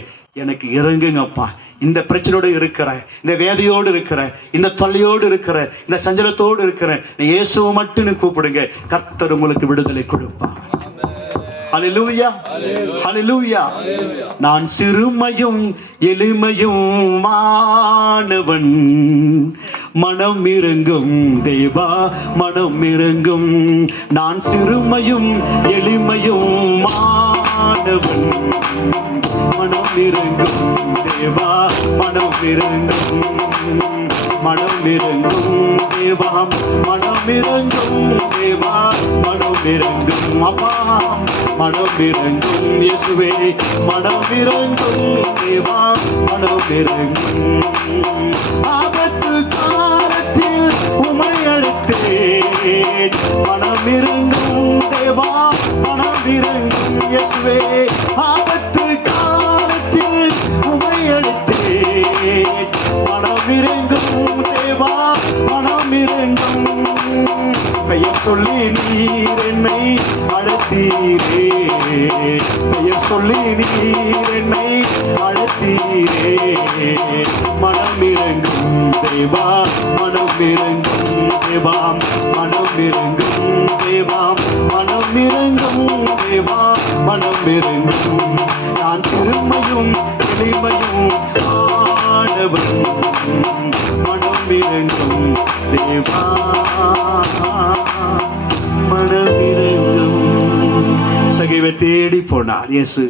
எனக்கு இறங்குங்கப்பா. இந்த பிரச்சனையோடு இருக்கிற, இந்த வேதையோடு இருக்கிற, இந்த தொல்லையோடு இருக்கிற, இந்த சஞ்சலத்தோடு இருக்கிற, இயேசுவை மட்டும் கூப்பிடுங்க. கர்த்தர் உங்களுக்கு விடுதலை கொடுப்பா. ஹல்லேலூயா, ஹல்லேலூயா. நான் சிறுமையும் எளிமையும் மாணவன், மனம் இறங்கும் தேவா, மனம் இறங்கும். நான் சிறுமையும் எளிமையும் மாணவன், மனம் இறங்கும் தேவா, மனம் இறங்கும், மனம் இறங்கும் தேவா, மனம் இறங்கும் தேவா, மனம் இறங்கும் அப்பா, மனம் இறங்கும் இயேசுவே, மனம் இறங்கும் தேவா, மனம் இறங்கும். ஆபத்து காலத்தில் உமை அழைத்தேன், மனம் இறங்கும் தேவா, மனம் இறங்கும் இயேசுவே. ஆபத்து காலத்தில் உமை அழைத்தேன், மனம் இறங்கும் தேவா, மனம் இறங்கும். பெயர் சொல்லி நீர் என்னை அழைத்தீரே, பெயர் சொல்லி நீர் என்னை அழைத்தீரே. மனம் இறங்கும் தேவா, மனம் இறங்கும் தேவா, மனம் இறங்கும் தேவா, மனம் இறங்கும் தேவா, மனம் இறங்கும். நான் சிறுமையும் எளிமையும் ஆனவன், மனம் இறங்கும் தேவா, மனம் இறங்கும். சகைவை தேடி போனார் இயேசு.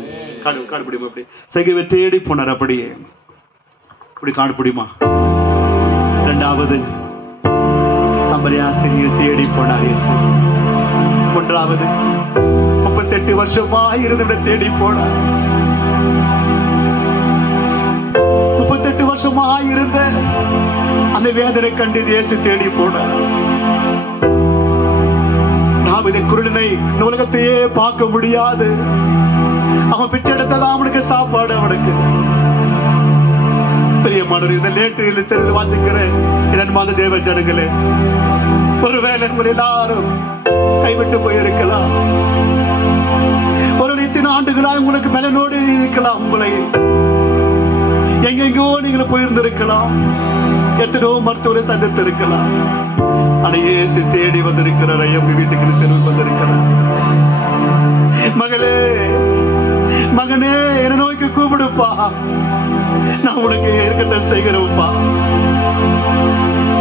காணப்படுமா? அப்படி சகைவை தேடி போனார். அப்படியே அப்படி காணப்படுமா? இரண்டாவது சமரியாசிரியை தேடி போனார் இயேசு. மூன்றாவது 38 வருஷமாக இருந்தவரை தேடி போனார். 38 வருஷமாக இருந்த அந்த வேதனை கண்டு இயேசு தேடி போனார். தாவீது குருடனை உலகத்தையே பார்க்க முடியாது, அவன் பிச்சை எடுத்ததான் அவனுக்கு சாப்பாடு. அவனுக்கு பெரிய மாணவர் இந்த நேற்று வாசிக்கிற இரண்டு தேவ ஜனங்களே, ஒருவேளை உங்கள் எல்லாரும் கைவிட்டு போயிருக்கலாம், ஒரு இத்தனை ஆண்டுகளாக உங்களுக்கு மெலனோடு இருக்கலாம், உங்களை எங்கெங்கோ நீங்கள் போயிருந்திருக்கலாம், எத்தனோ மருத்துவரை சந்தித்து இருக்கலாம். ஆனா இயேசு தேடி வந்திருக்கிறார், உங்க வீட்டுக்கு தெருவில் வந்திருக்கிறார். மகளே, மகனே, என்ன நோய்க்கு கூப்பிடுப்பா, நான் உனக்கு இருக்கத்தை செய்கிறப்பா.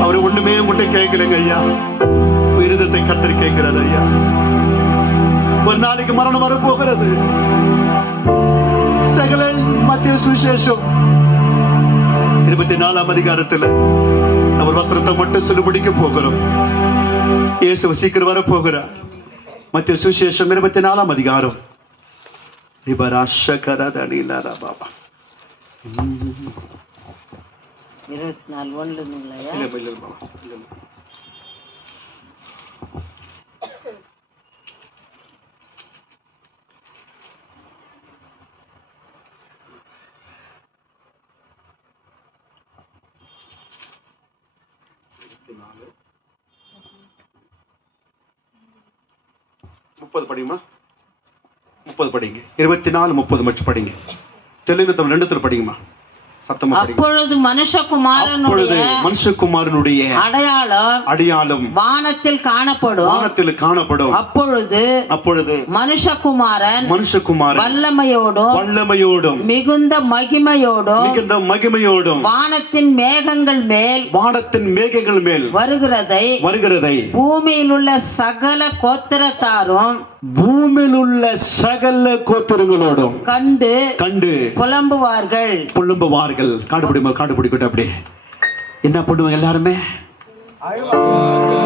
அவரு ஒண்ணுமே உங்கள்கிட்ட கேட்கலங்க ஐயா, விருதத்தை கர்த்தர் கேட்கிறார் ஐயா. ஒரு நாளைக்கு மரணம் வரப்போகிறது. சகல மத்திய சுவிசேஷம் 24ஆம் அதிகாரத்துல நம்ம வசனத்தை மட்டும் சொல்லி முடிக்க போகிறோம். இயேசு சீக்கிரம் வர போகிறார். மத்திய சுவிசேஷம் 24ஆம் அதிகாரம். பாபா 24:1 30 படியுமா? 30 படிங்க. 24, 30 மட்டும் படிங்க. தெலுங்கு தமிழ் ரெண்டுத்துல படிங்கம்மா. சத்தமா படிங்க. அப்பொழுது அப்பொழுது மனுஷகுமாரனுடைய அடையாளம் வானத்தில் காணப்படும். அப்பொழுது மனுஷகுமாரன் வல்லமையோடும் மிகுந்த மகிமையோடும் வானத்தின் மேகங்கள் மேல் வருகிறதை பூமியில் உள்ள சகல கோத்திரங்களோடும் கண்டு புலம்புவார்கள். காடுபிடிக்கட்டும். அப்படி என்ன பண்ணுவாங்க? எல்லாருமே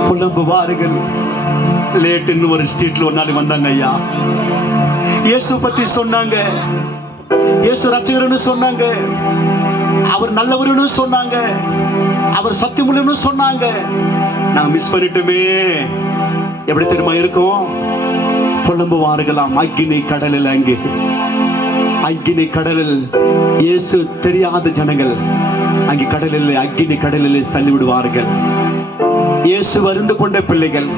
புலம்புவார்கள். லேட்டுன்னு ஒரு ஸ்ட்ரீட்ல ஒரு நாள் வந்தாங்க ஐயா. இயேசு பத்தி சொன்னாங்க, இயேசு ரட்சகர்னு சொன்னாங்க, அவர் நல்லவர்னு சொன்னாங்க, அவர் சத்தியமுள்ளன்னு சொன்னாங்க. நாங்க மிஸ் பண்ணிட்டோமே. எப்படி தெரியுமா இருக்கும்? புலம்புவார்களாம். அக்கினி கடலில், அக்கினி கடலில் இயேசு தெரியாத ஜனங்கள் அங்கே கடலில், அக்கினி கடலில் தள்ளி விடுவார்கள். இயேசு அறிந்து கொண்ட பிள்ளைகள்,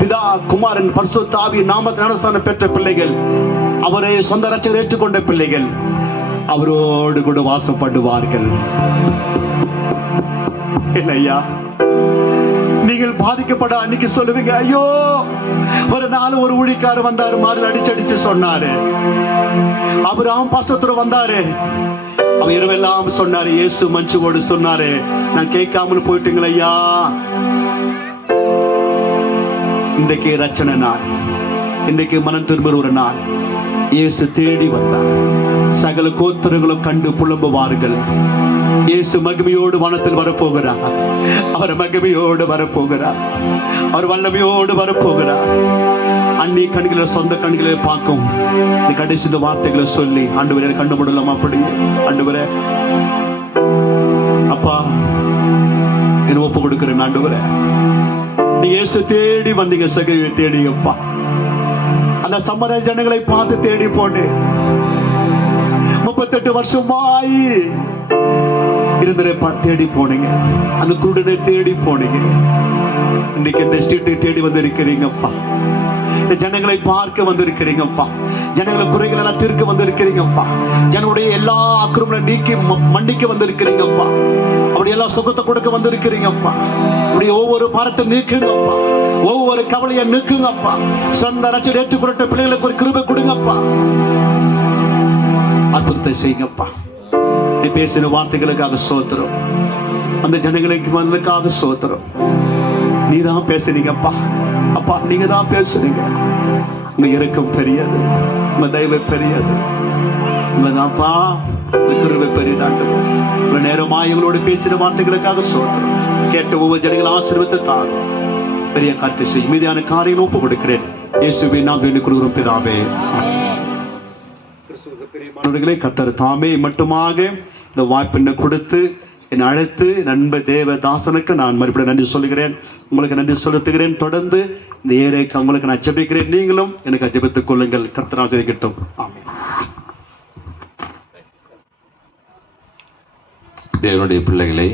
பிதா குமாரன் பரிசுத்த ஆவியின் நாமத்தில் ஞானஸ்நானம் பெற்ற பிள்ளைகள், அவரை சொந்த ரட்சகர் ஏற்றுக்கொண்ட பிள்ளைகள் அவரோடு கூட வாசம் பண்ணுவார்கள். இல்லையா? நீங்கள் பாதிக்கப்பட அன்னைக்கு சொல்லுவீங்க, ஐயோ ஒரு நாள் ஒரு ஊழிக்காரர் வந்தாரு, மாறில் அடிச்சு சொன்னாரு. அவர் பாஸ்டர் வந்தாரு, அவர் இரவெல்லாம் சொன்னாரு, இயேசு மஞ்சுவோடு சொன்னாரு. நான் கேட்காமல் போயிட்டீங்களா ஐயா? இன்றைக்கு ரட்சணை நாள், இன்றைக்கு மனம் திரும்புற ஒரு நாள். இயேசு தேடி வந்தார். சகல கோத்திரங்களும் கண்டு புலம்புவார்கள். இயேசு மகிமையோடு வானத்தில் வரப்போகிறார். அவர் மகிமையோடு வரப்போகிறார். அவர் வல்லமையோடு வரப்போகிறார். அன்னி கண்களை சொந்த கண்களை பார்க்கும் இந்த கடைசி வார்த்தைகளை சொல்லி, ஆண்டவரே கண்டு முடலாமா? அப்படி ஆண்டவரே, அப்பா என்ன ஒப்பு கொடுக்கிறேன். ஆண்டவரே, நீ இயேசு தேடி வந்தீங்க, சகையை தேடியப்பா. அந்த சமர ஜனங்களை பார்த்து தேடி போட்டு 38 வருஷமாயி இருந்ததை தேடி போனீங்க. அந்த குருடனை தேடி போனீங்க. இன்னைக்கு இந்த ஸ்ட்ரீட்டை தேடி வந்திருக்கிறீங்கப்பா. இந்த ஜனங்களை பார்க்க வந்திருக்கிறீங்கப்பா. ஜனங்களை குறைகளை எல்லாம் தீர்க்க வந்திருக்கிறீங்கப்பா. ஜனங்களுடைய எல்லா அக்கிரமங்களை நீக்கி மன்னிக்க வந்திருக்கிறீங்கப்பா. அப்படி எல்லா சுகத்தை கொடுக்க வந்திருக்கிறீங்கப்பா. அப்படி ஒவ்வொரு பாரத்தை நீக்குங்கப்பா. ஒவ்வொரு கவலையை நீக்குங்கப்பா. சொந்த ரட்சகர் ஏற்றுக்கொண்ட பிள்ளைகளுக்கு ஒரு கிருபை கொடுங்கப்பா. அற்புதத்தை செய்யுங்கப்பா. நீ பேசின வார்த்தைகளுக்காக ஸ்தோத்திரம். அந்த ஜனங்களுக்காக ஸ்தோத்திரம். நீதான் பேசுனீங்கப்பா. அப்பா, நீங்க தான் பேசுறீங்க. உங்க இரக்கம் பெரியது, உங்க தயவு பெரியது, உங்கதான்ப்பா கிருபை பெரியதாண்டு. இவ்வளவு நேரமா எங்களோடு பேசின வார்த்தைகளுக்காக ஸ்தோத்திரம். கேட்ட ஒவ்வொரு ஜனங்கள் ஆசீர்வாதத்தை தாரும். பெரிய காரியத்தை செய்யும். மீதியான காரியம் ஒப்பு கொடுக்கிறேன். இயேசுவின் நாமத்தில் கொடுக்கிறோம் பிதாவே. கிறிஸ்துவுக்கு கர்த்தர் தாமே மட்டுமாக இந்த வாய்ப்பை கொடுத்து என்னை அழைத்து நண்ப தேவதாசனுக்கு நான் மறுபடியும் நன்றி சொல்லுகிறேன். உங்களுக்கு நன்றி செலுத்துகிறேன். தொடர்ந்து இந்த ஏழைக்கு உங்களுக்கு நான் ஜெபிக்கிறேன். நீங்களும் எனக்கு ஜெபித்துக் கொள்ளுங்கள். கர்த்தர் ஆசீர்வதிக்கட்டும். ஆமென். தேவனுடைய பிள்ளைகளை,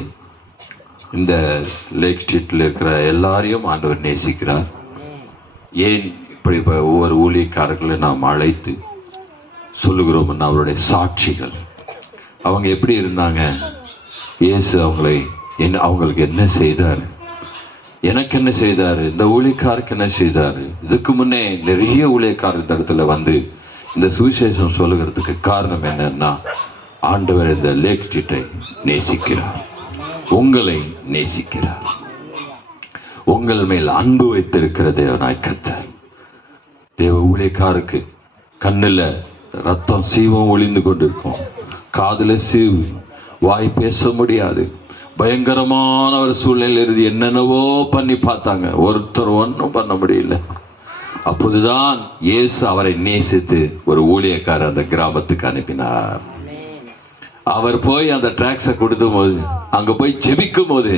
இந்த லேக் ஸ்ட்ரீட்டில் இருக்கிற எல்லாரையும் ஆண்டவர் நேசிக்கிறார். ஏன் இப்படி ஒவ்வொரு ஊழியக்காரர்களை நாம் அழைத்து சொல்லுகிறோம்னா, அவருடைய சாட்சிகள். அவங்க எப்படி இருந்தாங்க, இயேசு அவங்களுக்கு என்ன செய்தார், எனக்கு என்ன செய்தார், இந்த ஊழியக்காருக்கு என்ன செய்தார். இதுக்கு முன்னே நிறைய ஊழியக்காரர் இந்த இடத்துல வந்து இந்த சுவிசேஷம் சொல்லுகிறதுக்கு காரணம் என்னன்னா, ஆண்டவர் இந்த லேக் ஸ்ட்ரீட்டை நேசிக்கிறார், உங்களை நேசிக்கிறார், உங்கள் மேல் அன்பு வைத்திருக்கிற தேவனாய் கர்த்தர். தேவ ஊழியக்காருக்கு கண்ணுல ரத்தம் சீவம் ஒளிந்து கொண்டிருக்கும், காதுல சீவு, வாய் பேச முடியாது, பயங்கரமான ஒரு சூழ்நிலையில் இருந்து என்னென்னவோ பண்ணி பார்த்தாங்க, ஒருத்தர் ஒன்றும் பண்ண முடியல. அப்போதுதான் இயேசு அவரை நேசித்து ஒரு ஊழியக்காரர் அந்த கிராமத்துக்கு அனுப்பினார். அவர் போய் அந்த டிராக்ஸை கொடுத்தும் போது, அங்க போய் ஜெபிக்கும் போது,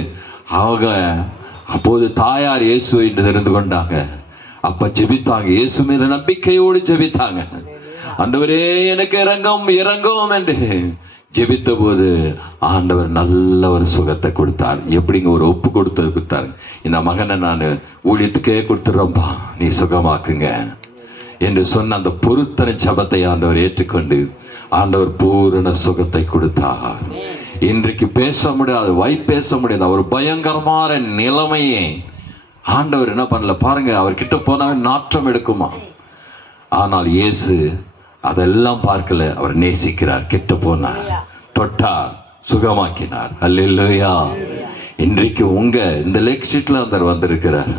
அவங்க அப்போது தாயார் இயேசுவை தெரிந்து கொண்டாங்க. அப்ப ஜெபித்தாங்க, இயேசு மேல நம்பிக்கையோடு ஜெபித்தாங்க. ஆண்டவரே எனக்கு இறங்கும் என்று ஜெபித்த போது ஆண்டவர் நல்ல ஒரு சுகத்தை கொடுத்தார். எப்படிங்க ஒரு ஒப்பு கொடுத்தாரு, இந்த மகனை நான் ஊழியத்துக்கே கொடுத்துட்றோம்பா, நீ சுகமாக்குங்க என்று சொன்ன அந்த பொருத்தனை ஜெபத்தை ஆண்டவர் ஏற்றுக்கொண்டு ஆண்டவர் பூரண சுகத்தை கொடுத்தார். இன்றைக்கு பேச முடியாது, பேச முடியாது. அவர் பயங்கரமான நிலைமையை ஆண்டவர் என்ன பண்ணல பாருங்க. அவர்கிட்ட போனா நாற்றம் எடுக்குமா, ஆனால் இயேசு அதெல்லாம் பார்க்கல. அவர் நேசிக்கிறார். கிட்ட போனார், தொட்டார், சுகமாக்கினார். அல்லேலூயா. இன்றைக்கு உங்க இந்த லேக் ஸ்ட்ரீட்ல அந்த வந்திருக்கிறார்,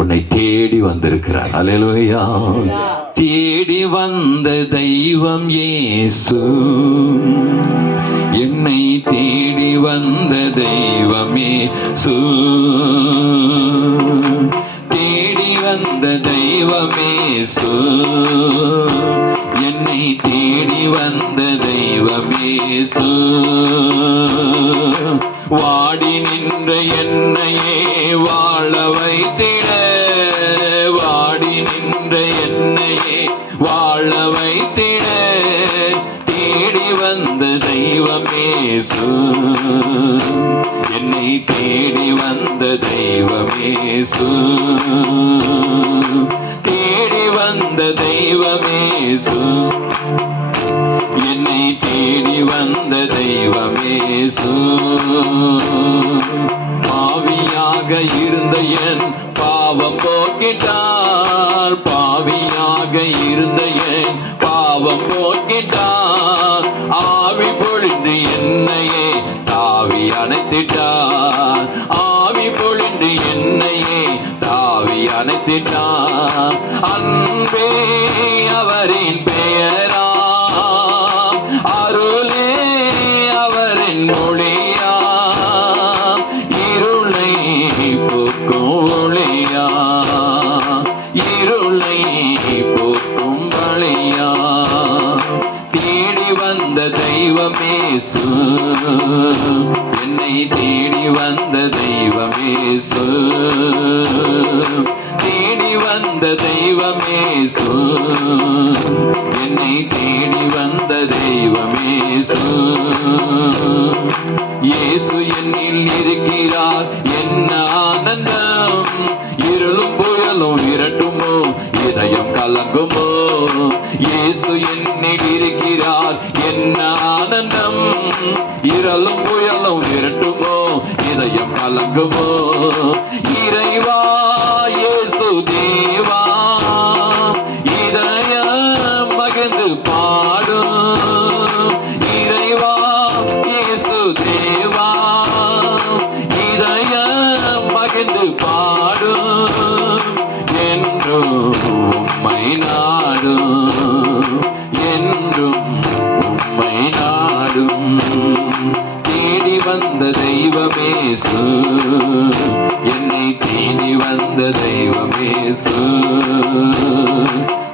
உன்னை தேடி வந்திருக்கிறார். அல்லேலூயா. தேடி வந்த தெய்வம் இயேசு, என்னை தேடி வந்த தெய்வம் இயேசு, தேடி வந்த தெய்வம் இயேசு, என்னை தேடி வந்த தெய்வம் இயேசு. வாடி நின்ற என்னையே வாழ வைத்திட, வாடி நின்ற என்னையே வாழ வைத்திட, தேடி வந்த தெய்வம் இயேசு, என்னை தேடி வந்த தெய்வம் இயேசு, தேடி வந்த தெய்வம் இயேசு, என்னை தேடி வந்த தெய்வம் இயேசு. பாவியாக இருந்த என் பாவம் போக்கிட்டார், பாவியாக இருந்த என் பாவம் போக்கிட்டார். ஆவி பொழிந்து என்னையே தாவி அணைத்திட்டார், ஆவி பொழிந்து என்னையே தாவி அணைத்திட்டார். அன்பே அவரின் பெயரா, அருளே அவரின் மொழியா, இருளை போக்கும் ஒளியா, இருளை போக்கும் வழியா, தேடி வந்த தெய்வம் இயேசு, என்னை தேடி வந்த தெய்வம் இயேசு, தேடி வந்த தெய்வம் இயேசு, என்னை தேடி வந்த தெய்வம் இயேசு. இயேசு என்னில் இருக்கிறார், என்ன ஆனந்தம், இருளும் புயலும் விரட்டுமோ, இதயம் கலங்குமோ. இயேசு என்னில் இருக்கிறார், என்ன ஆனந்தம், இருளும் புயலும் விரட்டுமோ, இதயம் கலங்குமோ. இறைவா இயேசு தேவா, இதயம் மகிழ்ந்து பாடும். இறைவா இயேசு தேவா, இதயம் மகிழ்ந்து பாடும். என்றும் உம்மை நாடும், என்றும் உம்மை நாடும். தேடி வந்த தெய்வம் இயேசு, என்னை தேடி வந்த தெய்வம் இயேசு,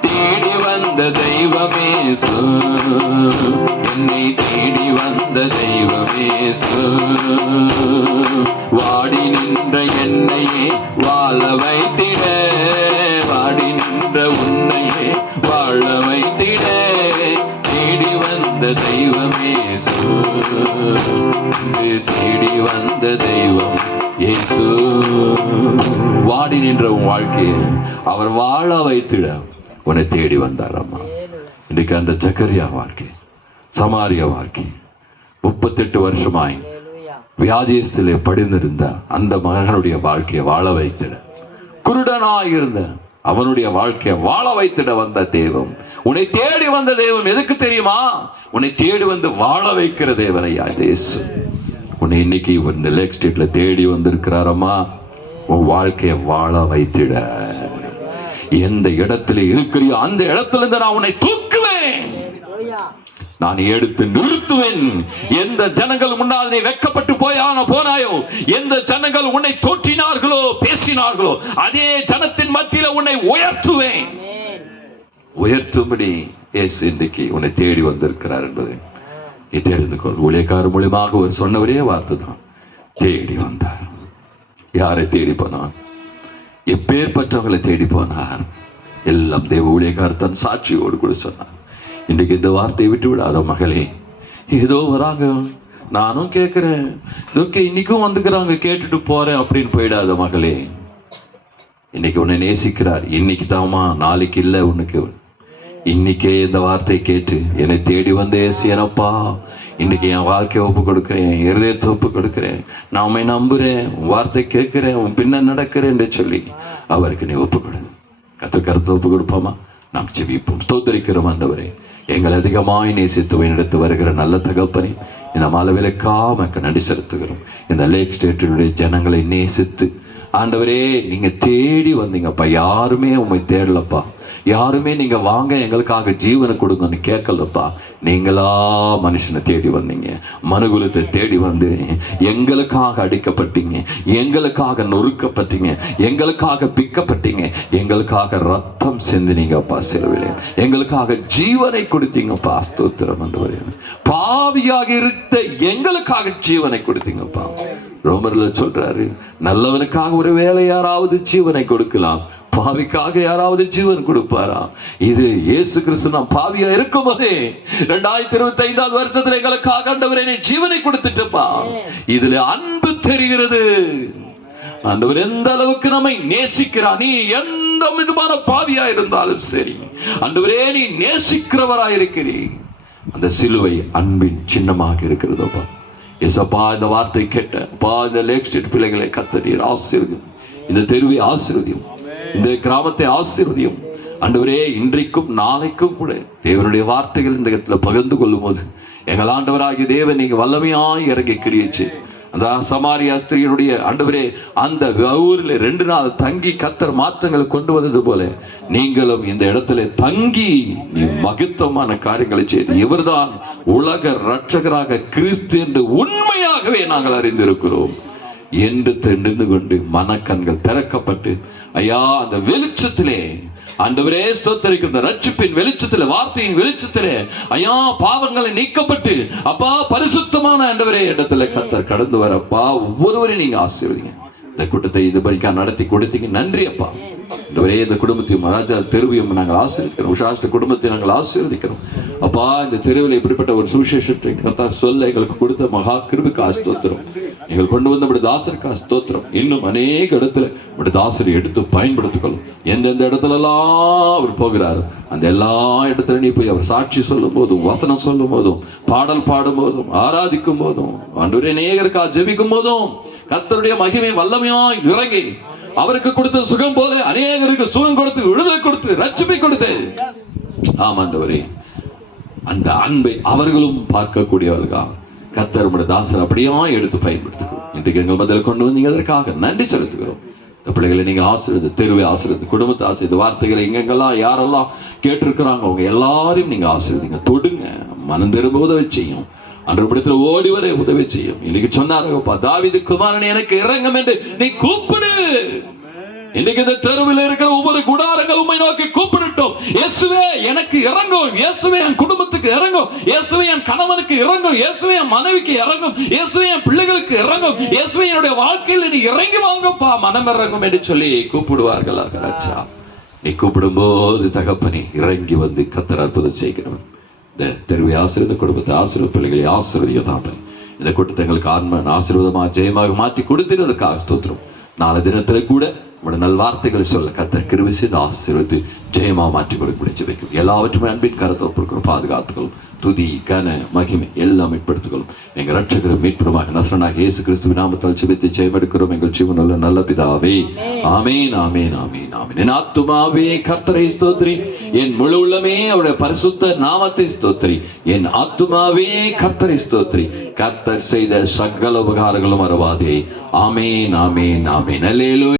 தேடி வந்த தெய்வம் இயேசு, என்னை தேடி வந்த தெய்வம் இயேசு. வாடி நின்ற என்னையே வாழ வைத்திட, வாடி நின்ற உன்னையே வாழ வைத்திட, தேடி வந்த தெய்வம் இயேசு, தேடி வந்த தெய்வம் இயேசு. வாடி நின்ற உன் வாழ்க்கையை அவர் வாழ வைத்திட உன்னை தேடி வந்தார். அம்மா, இன்னைக்கு அந்த ஜக்கரியா வாழ்க்கை, சமாரியா வாழ்க்கை, 38 வருஷமாய் வியாதியத்திலே படிந்திருந்த அந்த மகனுடைய வாழ்க்கையை வாழ வைத்திட, குருடனாய் இருந்த அவனுடைய வாழ்க்கையை வாழ வைத்திட வந்த தெய்வம், உன்னை தேடி வந்த தெய்வம் எதுக்கு தெரியுமா? உன்னை தேடி வந்து வாழ வைக்கிற தேவனையா இயேசு. உன்னை இன்னைக்கு இந்த லேக் ஸ்ட்ரீட்ல தேடி வந்திருக்கிறாரம்மா, உன் வாழ்க்கையை வாழ வைத்திட. எந்த இடத்துல இருக்கிறியோ அந்த இடத்துல இருந்து நான் உன்னை தூக்குவேன், நான் எடுத்து நிறுத்துவேன். எந்த ஜனங்கள் முன்னால் நீ வெட்கப்பட்டு போனாயோ, எந்த ஜனங்கள் உன்னை தோற்றினார்களோ பேசினார்களோ, அதே ஜனத்தின் மத்தியில உன்னை உயர்த்துவேன். உயர்த்தும்படி இயேசு இன்றைக்கு உன்னை தேடி வந்திருக்கிறார் என்பதை நீ தெரிந்து கொள். ஊழியக்காரர் மூலியமாக ஒரு சொன்ன ஒரே வார்த்தை தான், தேடி வந்தார். யாரை தேடி போனார்? எப்பேற்பட்டவங்களை தேடி போனார்? எல்லாம் தேவ ஊழியக்காரர் தன் சாட்சியோடு கூட சொன்னார். இன்றைக்கு இந்த வார்த்தையை விட்டு விடாத மகளே. ஏதோ வராங்க, நானும் கேட்கிறேன், இன்னைக்கும் வந்துக்கிறாங்க, கேட்டுட்டு போறேன் அப்படின்னு போயிடாத மகளே. இன்னைக்கு உன்னை நேசிக்கிறார். இன்னைக்கு தாமா, நாளைக்கு இல்லை. உனக்கு இன்னைக்கே இந்த வார்த்தை கேட்டு என்னை தேடி வந்த ஏசியனப்பா, இன்னைக்கு என் வாழ்க்கையை ஒப்பு கொடுக்கிறேன், என் இருதயத்தை ஒப்பு கொடுக்கிறேன், நான் உண்மை நம்புறேன், உன் வார்த்தை கேட்கிறேன், உன் பின்ன நடக்கிறேன் என்று சொல்லி அவருக்கு நீ ஒப்பு கொடு. கர்த்தரை ஒப்பு கொடுப்போமா? நாம் ஜெபிப்போம். ஸ்தோத்திரிக்கிறோம் ஆண்டவரே, எங்களை அதிகமாய் நேசித்து வழிநடத்தி வருகிற நல்ல தகப்பனே, இந்த மலவிலக்காமக்கு நன்றி செலுத்துகிறோம். இந்த லேக் ஸ்டேட்டினுடைய ஜனங்களை நேசித்து ஆண்டவரே நீங்க தேடி வந்தீங்கப்பா. யாருமே உண்மை தேடலப்பா, யாருமே நீங்க வாங்க எங்களுக்காக ஜீவனை கொடுங்கன்னு கேட்கலப்பா. நீங்களா மனுஷனை தேடி வந்தீங்க, மனுகுலத்தை தேடி வந்து எங்களுக்காக அடிக்கப்பட்டீங்க, எங்களுக்காக நொறுக்கப்பட்டீங்க, எங்களுக்காக பிக்கப்பட்டீங்க, எங்களுக்காக ரத்தம் சிந்தினீங்கப்பா. சிலுவையிலே எங்களுக்காக ஜீவனை கொடுத்தீங்கப்பா. ஸ்தோத்திரம் ஆண்டவரே. பாவியாக இருந்த எங்களுக்காக ஜீவனை கொடுத்தீங்கப்பா. ரோமர்ல சொல்றாரு, நல்லவனுக்காக ஒரு வேளை யாராவது ஜீவனை கொடுக்கலாம், பாவிக்காக யாராவது ஜீவன் கொடுப்பாரா? இது இயேசு கிறிஸ்து நாம் பாவியா இருக்கும் போதே 2025 வருஷத்துல எங்களுக்காக ஆண்டவரே ஜீவனை கொடுத்துட்டுப்பா. இதுல அன்பு தெரிகிறது. ஆண்டவர் எந்த அளவுக்கு நம்மை நேசிக்கிறார். நீ எந்த விதமான பாவியா இருந்தாலும் சரி ஆண்டவரே நீ நேசிக்கிறவராயிருக்கிறீர். அந்த சிலுவை அன்பின் சின்னமாக இருக்கிறதப்பா. ஏசப்பா, இந்த வார்த்தை கேட்டப்பா, இந்த லேக் ஸ்ட்ரீட் பிள்ளைகளை கர்த்தர் ஆசீர்வதியும், இந்த தெருவை ஆசீர்வதியும், இந்த கிராமத்தை ஆசீர்வதியும் ஆண்டவரே. இன்றைக்கும் நாளைக்கும் கூட தேவனுடைய வார்த்தைகள் இந்த இடத்துல பகிர்ந்து கொள்ளும் போது எங்கள் ஆண்டவராகிய தேவன் நீங்க வல்லமையாய் இறங்கி கிரியேச்சு. அந்த சமாரியா ஸ்திரீனுடைய ஆண்டவரே அந்த ஊரில் 2 நாள் தங்கி கர்த்தர் மாற்றங்களை கொண்டு வந்தது போல நீங்களும் இந்த இடத்துல தங்கி நீ மகத்துவமான காரியங்களை செய்து இவர்தான் உலக இரட்சகராக கிறிஸ்து என்று உண்மையாகவே நாங்கள் அறிந்திருக்கிறோம் என்று தெரிந்து கொண்டு மனக்கண்கள் திறக்கப்பட்டு ஐயா அந்த வெளிச்சத்திலே ஆண்டவரே ஸ்தோத்திரிக்கிற ரட்சிப்பின் வெளிச்சத்திலே, வார்த்தையின் வெளிச்சத்திலே ஐயா பாவங்களை நீக்கப்பட்டு அப்பா பரிசுத்தமான ஆண்டவரே இடத்துல கர்த்தர் கடந்து வரப்பா. ஒவ்வொருவரையும் நீங்க ஆசீர்வதிங்க. இந்த கூட்டத்தை இது படிக்கா நடத்தி கொடுத்தீங்க, நன்றி அப்பா. ஆண்டவரே இந்த குடும்பத்தையும் ராஜா தெருவையும் நாங்கள் ஆசீர்வதிக்கிறோம், உஷாஷ்ட குடும்பத்தை நாங்கள் ஆசீர்வதிக்கிறோம் அப்பா. இந்த தெருவில் இப்படிப்பட்ட ஒரு சுவிசேஷத்தை கர்த்தர் சொல்ல எங்களுக்கு கொடுத்த மகா கிருபைக்கு ஸ்தோத்திரம். நீங்கள் கொண்டு வந்த நம்முடைய தாசருக்கு ஸ்தோத்திரம். இன்னும் அநேக இடத்துல நம்முடைய தாசரை எடுத்து பயன்படுத்திக்கொள்ளும். எந்தெந்த இடத்துல எல்லாம் அவர் போகிறார் அந்த எல்லா இடத்துல நீ போய் அவர் சாட்சி சொல்லும் போதும், வசனம் சொல்லும் போதும், பாடல் பாடும் போதும், ஆராதிக்கும் போதும், ஆண்டவரே அநேகருக்காக ஜெபிக்கும் போதும் கர்த்தருடைய மகிமை வல்லமையாய் இறங்கி அவருக்கு கொடுத்த சுகம் போல அநேகருக்கு சுகம் கொடுத்து, விடுதலை கொடுத்து, ரட்சிப்பை கொடுத்து ஆமாண்டவரே அந்த அன்பை அவர்களும் பார்க்கக்கூடியவர்கள் கர்த்தர் நம்முடைய தாசர் அப்படியா எடுத்து பயன்படுத்துகிறோம். இன்றைக்கு எங்கள் பதில் கொண்டு வந்து அதற்காக நன்றி செலுத்துகிறோம். இந்த பிள்ளைகளை நீங்க ஆசீர்வதி, தெருவை ஆசீர்வதி, குடும்பத்தை ஆசீர்வதி, வார்த்தைகளை எங்கெங்கெல்லாம் யாரெல்லாம் கேட்டிருக்கிறாங்க அவங்க எல்லாரையும் நீங்க ஆசீர்வதிங்க. தொடுங்க, மனம் திரும்ப உதவி செய்யும், அன்றைய ஓடி வர உதவி செய்யும். இன்னைக்கு சொன்னாருப்பா, தாவீது குமாரன் எனக்கு இறங்கும் என்று நீ கூப்பிடு. இன்னைக்கு இந்த தெருவில் இருக்கிற ஒவ்வொரு குடாரங்கள் உம்மை நோக்கி கூப்பிடட்டும். இயேசுவே எனக்கு இறங்கும், இயேசுவே என் குடும்பத்துக்கு இறங்கும், இயேசுவே என் கணவனுக்கு இறங்கும், இயேசுவே என் மனைவிக்கு இறங்கும், இயேசுவே என் பிள்ளைகளுக்கு இறங்கும், இயேசுவே என்னுடைய வாழ்க்கையில் நீ இறங்கி வாங்கப்பா, மனம் இறங்கும் என்று சொல்லி கூப்பிடுவார்கள். ராஜா நீ கூப்பிடும் போது தகப்பனே இறங்கி வந்து கர்த்தர் அற்புதம் செய்கிறவன். இந்த தெருவை ஆசீர்வதி, குடும்பத்தை ஆசீர்வதி, பிள்ளைகளை ஆசீர்வதிய தாப்பன். இந்த கூட்டத்தை எங்களுக்கு ஆசீர்வாதமாக ஜெயமாக மாற்றி கொடுத்திருந்ததுக்காக ஸ்தோத்திரம். நாளை தினத்துல கூட உடைய நல் வார்த்தைகளை சொல்ல கர்த்தர் கிருபை செய்து ஆசீர்வதித்து ஜெயமா மாற்றி கொடுக்க ஜெபிக்கும். எல்லாவற்றுமே அன்பின் கரத்தை ஒப்புக்கொள்ளும், பாதுகாத்துக்கொள்ளும், துதி கன மகிமை எல்லாம் மீட்படுத்திக்கொள்ளும். எங்கள் ரட்சகரும் மீட்புறமாக நசரனாக இயேசு கிறிஸ்துவின் நாமத்தால் ஜெபித்து ஜெயமெடுக்கிறோம் எங்கள் ஜீவனுள்ள நல்ல பிதாவே. ஆமேன் ஆமேன் ஆமேன் ஆமேன். என் ஆத்துமாவே கர்த்தரை ஸ்தோத்திரி, என் முழு உள்ளமே அவருடைய பரிசுத்த நாமத்தை ஸ்தோத்திரி. என் ஆத்துமாவே கர்த்தரை ஸ்தோத்திரி, கர்த்தர் செய்த சகல உபகாரங்களும் மறவாதே. ஆமேன் ஆமேன் ஆமேன். அல்லேலூயா.